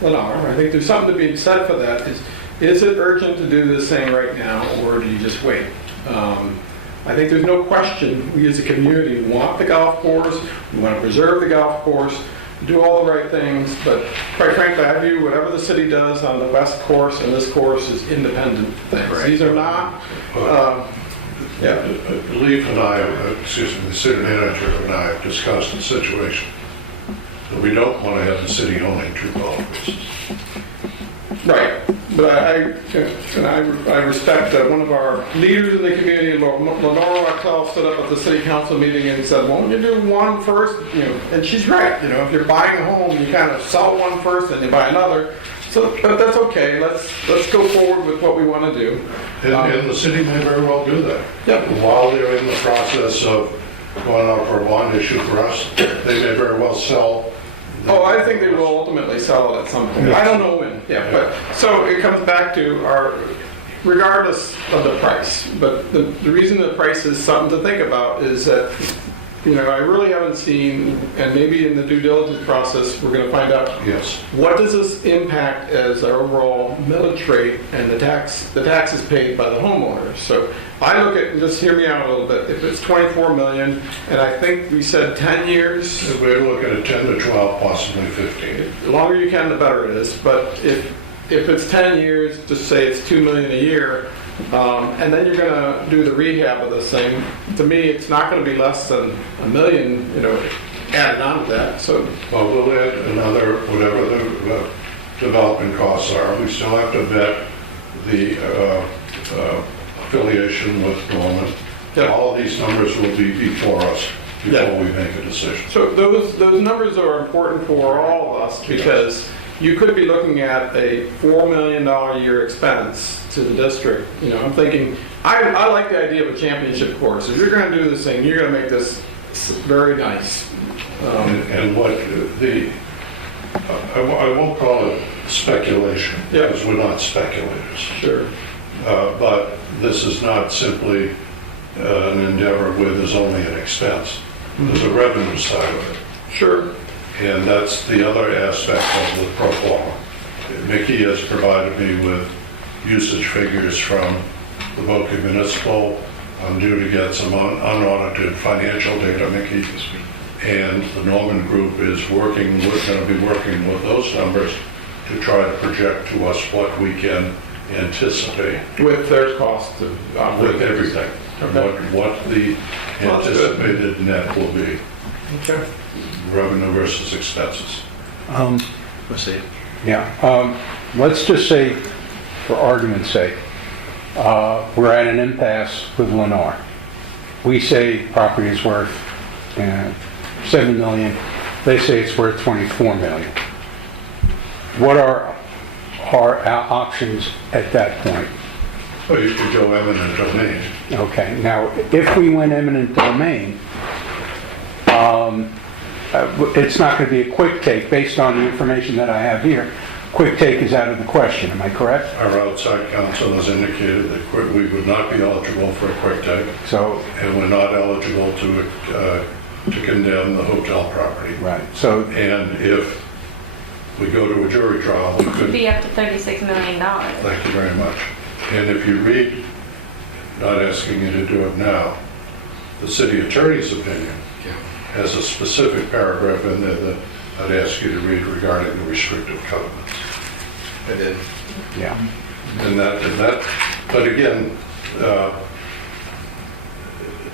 Lennar. I think there's something to be said for that. Is it urgent to do this thing right now, or do you just wait? I think there's no question we as a community want the golf course, we want to preserve the golf course, do all the right things, but quite frankly, I view whatever the city does on the west course and this course as independent things. Right. These are not, Leaf and I, the city manager and I have discussed the situation that we don't want to have the city owning 2 golf courses. Right, but I respect that one of our leaders in the community, Lenora Raquel, stood up at the city council meeting and said, "Won't you do one first?" And she's right. If you're buying a home, you kind of sell one first and you buy another. So, but that's okay. Let's go forward with what we want to do. And the city may very well do that. Yep. While they're in the process of going out for a bond issue for us, they may very well sell. Oh, I think they will ultimately sell it at some point. I don't know when. Yeah, but so it comes back to regardless of the price. But the reason the price is something to think about is that, I really haven't seen, and maybe in the due diligence process, we're going to find out. Yes. What does this impact as our overall millage rate and the taxes paid by the homeowners? So I look at, and just hear me out a little bit, if it's 24 million, and I think we said 10 years. We're looking at 10 to 12, possibly 15. The longer you can, the better it is. But if it's 10 years, just say it's 2 million a year, and then you're going to do the rehab of this thing. To me, it's not going to be less than $1 million, added on to that. So, Well, we'll add another, whatever the development costs are. We still have to vet the affiliation with Norman. Yeah. All of these numbers will be before us, before we make a decision. So those numbers are important for all of us because you could be looking at a $4 million a year expense to the district. I'm thinking, I like the idea of a championship course. If you're going to do this thing, you're going to make this very nice. And what I won't call it speculation, Yeah. because we're not speculators. Sure. But this is not simply an endeavor where there's only an expense. There's a revenue side of it. Sure. And that's the other aspect of the pro forma. Mickey has provided me with usage figures from the Boca Municipal. I'm due to get some unaudited financial data, Mickey. And the Norman Group is working, we're going to be working with those numbers to try to project to us what we can anticipate. With their cost of With everything. Okay. What the anticipated net will be. Okay. Revenue versus expenses. Let's see. Yeah, let's just say, for argument's sake, we're at an impasse with Lennar. We say property is worth $7 million. They say it's worth $24 million. What are our options at that point? Well, you could go eminent domain. Okay, now, if we went eminent domain, it's not going to be a quick take. Based on the information that I have here, quick take is out of the question. Am I correct? Our outside counsel has indicated that we would not be eligible for a quick take, So, and we're not eligible to condemn the hotel property. right. So, And if we go to a jury trial, we It could could. be up to $36 million. Thank you very much. And if you read, not asking you to do it now, the city attorney's opinion has a specific paragraph in there that I'd ask you to read regarding the restrictive covenants. I did. yeah. And that, but again,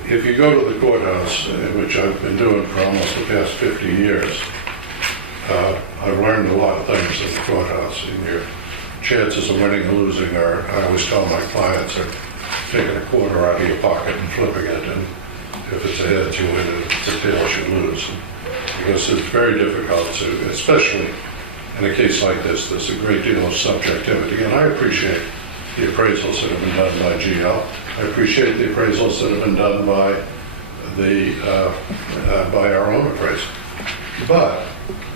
if you go to the courthouse, which I've been doing for almost the past 50 years, I've learned a lot of things in the courthouse. And your chances of winning and losing are, I always tell my clients, are taking a quarter out of your pocket and flipping it. And if it's a heads, you win, and if it's a tails, you lose. Because it's very difficult to, especially in a case like this, there's a great deal of subjectivity. And I appreciate the appraisals that have been done by GL. I appreciate the appraisals that have been done by by our own appraiser. But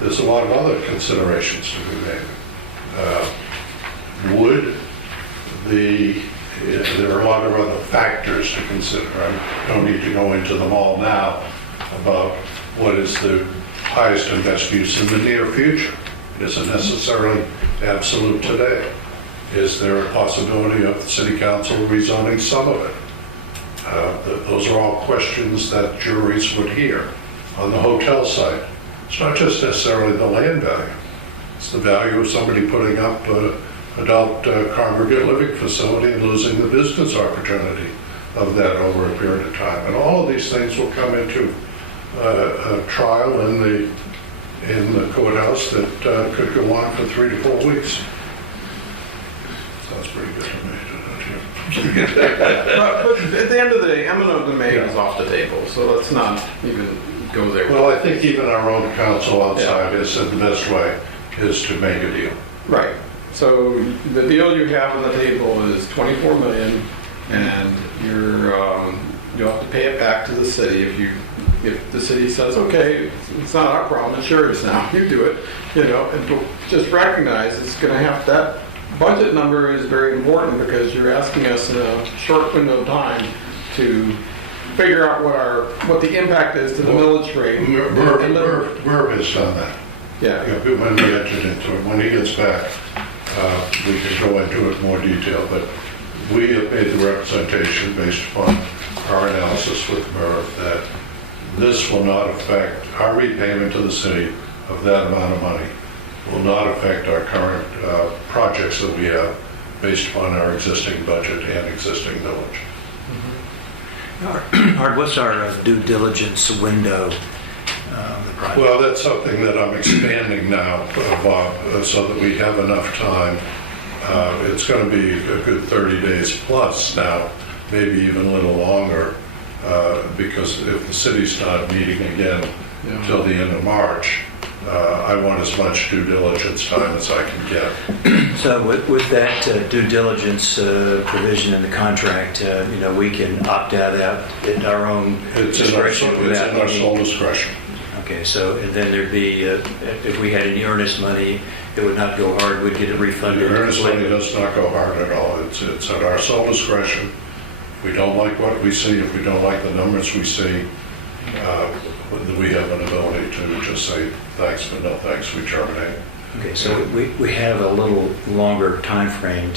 there's a lot of other considerations to be made. There are a lot of other factors to consider. I don't need to go into them all now about what is the highest and best use in the near future. It isn't necessarily absolute today. Is there a possibility of the city council rezoning some of it? Those are all questions that juries would hear. On the hotel side, it's not just necessarily the land value. It's the value of somebody putting up an adult congregate living facility and losing the business opportunity of that over a period of time. And all of these things will come into a trial in the courthouse that could go on for 3 to 4 weeks. sounds pretty good to me, doesn't it? But at the end of the day, eminent domain is off the table, so let's not even go there. Well, I think even our own counsel outside has said the best way is to make a deal. Right. So the deal you have on the table is 24 million, and you'll have to pay it back to the city if the city says, okay, it's not our problem, it's yours now, you do it, and just recognize it's going to have that budget number is very important because you're asking us in a short window of time to figure out what the impact is to the millage rate. Merv has done that. Yeah. When we entered into it, when he gets back, we can go into it in more detail, but we have made the representation based upon our analysis with Merv that this will not affect our repayment to the city of that amount of money, will not affect our current projects that we have based upon our existing budget and existing village. Art, what's our due diligence window on the project? Well, that's something that I'm expanding now, Bob, so that we have enough time. It's going to be a good 30 days plus now, maybe even a little longer, because if the city's not meeting again till the end of March, I want as much due diligence time as I can get. So with that due diligence provision in the contract, we can opt out at our own discretion. It's in our sole discretion. Okay, so and then there'd be, if we had any earnest money, it would not go hard, we'd get it refunded. The earnest money does not go hard at all. It's at our sole discretion. If we don't like what we see, if we don't like the numbers we see, we have an ability to just say thanks, but no thanks, we terminate. Okay, so we have a little longer time frame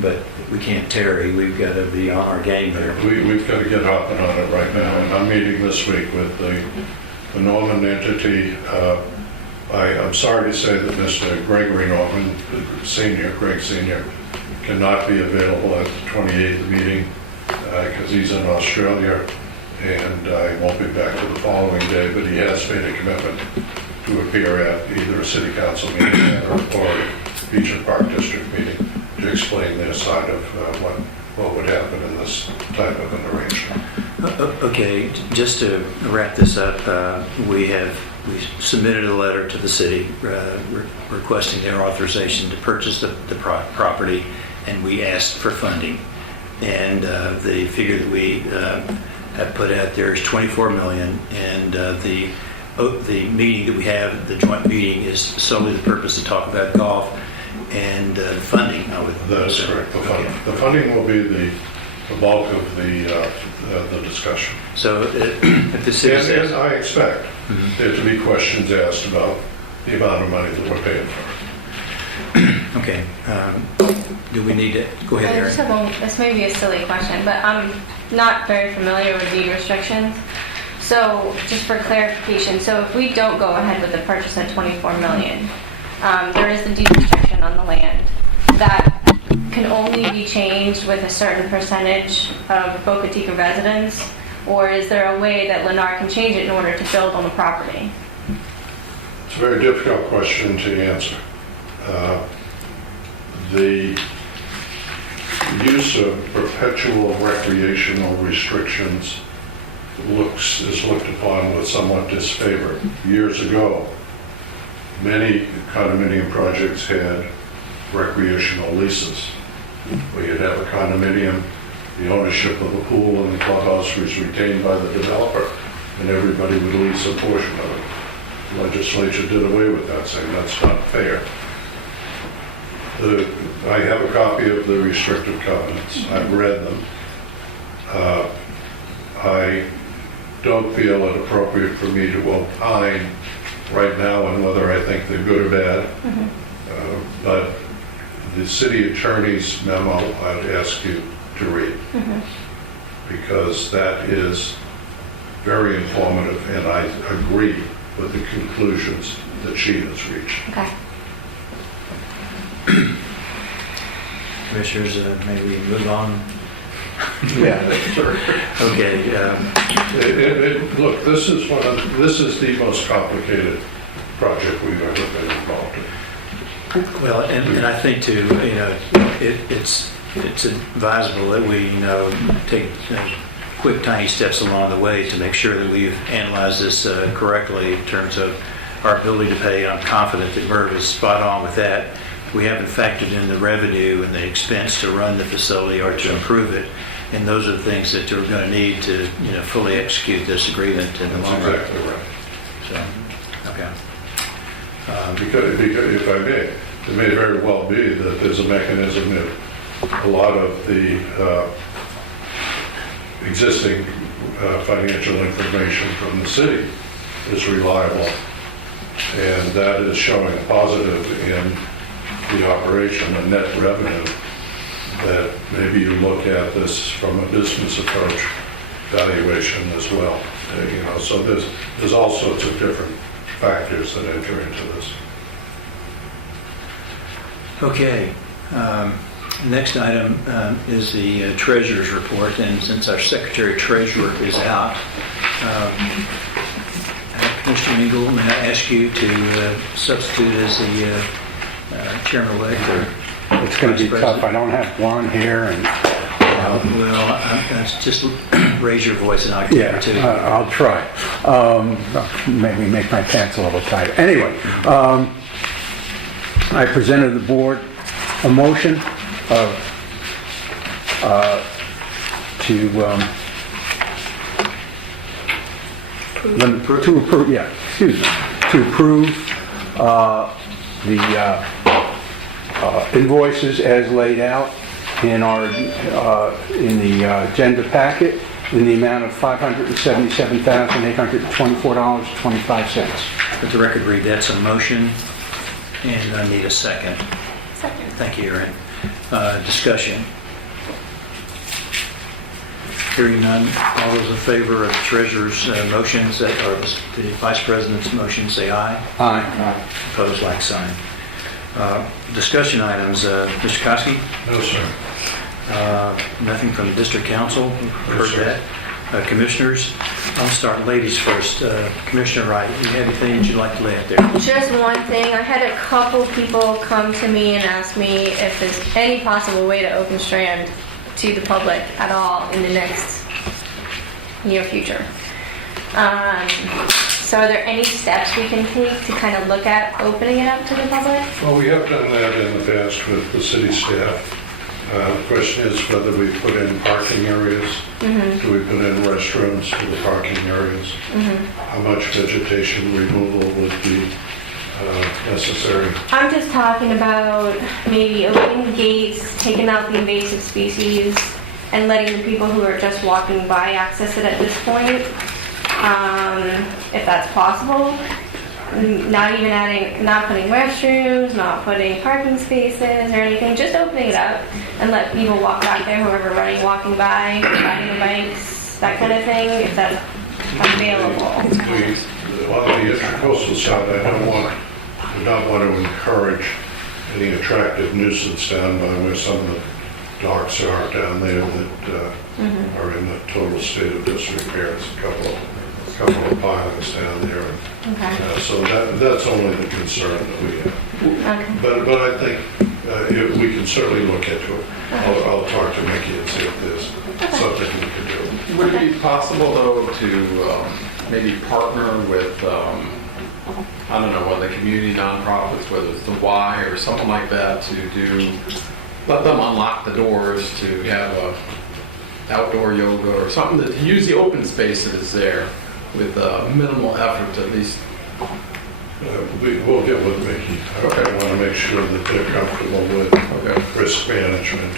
but we can't tarry. We've got to be on our game there. We've got to get hopping on it right now. And I'm meeting this week with the Norman entity. I'm sorry to say that Mr. Gregory Norman, Greg Senior, cannot be available at the 28th meeting because he's in Australia, and I won't be back to the following day, but he has made a commitment to appear at either a city council meeting or a Beach and Park District meeting to explain their side of what would happen in this type of an arrangement. Okay, just to wrap this up, we submitted a letter to the city requesting their authorization to purchase the property, and we asked for funding. And the figure that we have put out there is 24 million, and the meeting that we have, the joint meeting, is solely the purpose to talk about golf and funding. That is correct. The funding will be the bulk of the discussion. So if the city says... And I expect there to be questions asked about the amount of money that we're paying for. Okay. Do we need to... Go ahead, I Erin. just have one, this may be a silly question, but I'm not very familiar with deed restrictions. So just for clarification, so if we don't go ahead with the purchase at 24 million, there is the deed restriction on the land that can only be changed with a certain percentage of Boca Raton residents, or is there a way that Lennar can change it in order to build on the property? It's a very difficult question to answer. The use of perpetual recreational restrictions is looked upon with somewhat disfavor. Years ago, many condominium projects had recreational leases. Where you'd have a condominium, the ownership of the pool and the clubhouse was retained by the developer, and everybody would lease a portion of it. The legislature did away with that, saying that's not fair. I have a copy of the restrictive covenants. I've read them. I don't feel it appropriate for me to opine right now on whether I think they're good or bad. But the city attorney's memo, I'd ask you to read, because that is very informative, and I agree with the conclusions that she has reached. Okay. Commissioners, may we move on? Yeah, sure. Okay. Look, this is the most complicated project we've ever been involved in. Well, and I think too, it's advisable that we, take quick, tiny steps along the way to make sure that we've analyzed this correctly in terms of our ability to pay. I'm confident that Merv is spot on with that. We haven't factored in the revenue and the expense to run the facility or to improve it. And those are the things that we're going to need to, fully execute this agreement in the long That's run. exactly right. So, okay. Because if I may, it may very well be that there's a mechanism in a lot of the existing financial information from the city is reliable, and that is showing positive in the operation, the net revenue, that maybe you look at this from a business approach valuation as well. So there's all sorts of different factors that enter into this. Okay. Next item is the treasurer's report, and since our secretary treasurer is out, Commissioner Engel, may I ask you to substitute as the chairman-elect? It's going to be tough. I don't have one here, and just raise your voice and I'll give it to you. I'll try. Maybe make my pants a little tighter. Anyway, I presented the board a motion to approve the invoices as laid out in the agenda packet in the amount of $577,824.25. Let the record read that's a motion, and I need a second. Second. Thank you, Erin. Discussion. Hearing none, all those in favor of the treasurer's motions, that are the vice president's motions, say aye. Aye. Opposed, like sign. Discussion items, Mr. Kosky? No, sir. Nothing from the district council. Heard sir. that. Commissioners, I'll start ladies first. Commissioner Wright, you have anything that you'd like to lay out there? Just one thing, I had a couple people come to me and ask me if there's any possible way to open Strand to the public at all in the next near future. So are there any steps we can take to kind of look at opening it up to the public? Well, we have done that in the past with the city staff. The question is whether we put in parking areas. Mm-hmm. Do we put in restrooms for the parking areas? Mm-hmm. How much vegetation removal would be necessary? I'm just talking about maybe opening the gates, taking out the invasive species, and letting the people who are just walking by access it at this point, if that's possible. Not putting restrooms, not putting parking spaces or anything, just opening it up and let people walk back there, whoever walking by, riding the bikes, that kind of thing, if that's available. On the intercoastal side, I do not want to encourage any attractive nuisance down by where some of the docks are down there that are in a total state of disrepair. There's a couple of pilings down there. Okay. So that's only the concern that we have. Okay. But I think we can certainly look into it. I'll talk to Mickey and see if there's something we can do. Would it be possible, though, to maybe partner with, I don't know, one of the community nonprofits, whether it's the Y or something like that, to let them unlock the doors to have outdoor yoga or something, to use the open spaces there with minimal effort, at least. We'll get with Mickey. I want to make sure that they're comfortable with risk management.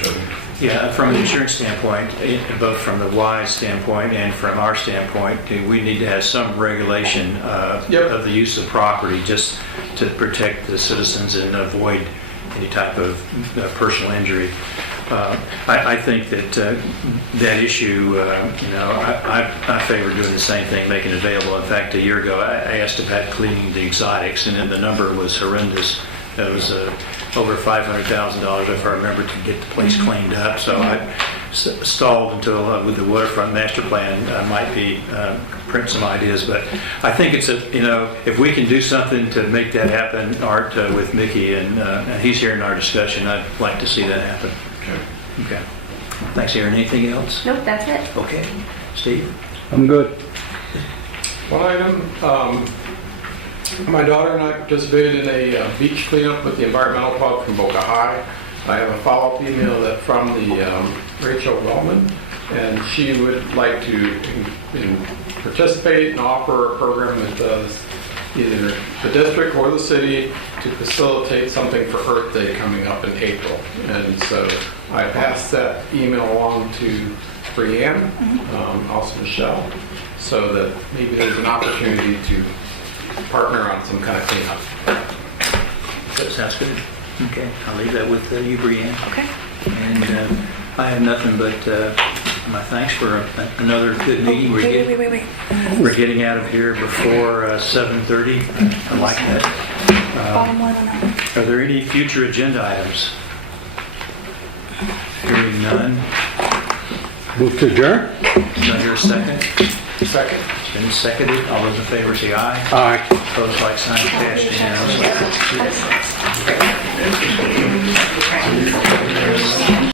Yeah, from an insurance standpoint, both from the Y standpoint and from our standpoint, we need to have some regulation of the use of property just to protect the citizens and avoid any type of personal injury. I think that that issue, I favor doing the same thing, making it available. In fact, a year ago, I asked about cleaning the exotics, and then the number was horrendous. It was over $500,000, if I remember, to get the place cleaned up. So stalled until with the waterfront master plan might be print some ideas. But I think it's if we can do something to make that happen, Art, with Mickey, and he's here in our discussion, I'd like to see that happen. Okay. Thanks, Aaron. Anything else? Nope, that's it. Okay. Steve? I'm good. One item, my daughter and I participated in a beach cleanup with the environmental club from Boca High. I have a follow-up email from the Rachel Wellman, and she would like to participate and offer a program that does either the district or the city to facilitate something for Earth Day coming up in April. And so I passed that email along to Brianne, also Michelle, so that maybe there's an opportunity to partner on some kind of cleanup. That sounds good. Okay, I'll leave that with you, Brianne. Okay. And I have nothing but my thanks for another good meeting. Wait. We're getting out of here before 7:30. I like that. Bottom line on that one. Are there any future agenda items? Hearing none. Move to adjourn? Do I hear a second? Second. It's been seconded. All those in favor say aye. Aye. Opposed, like sign, passed unanimously.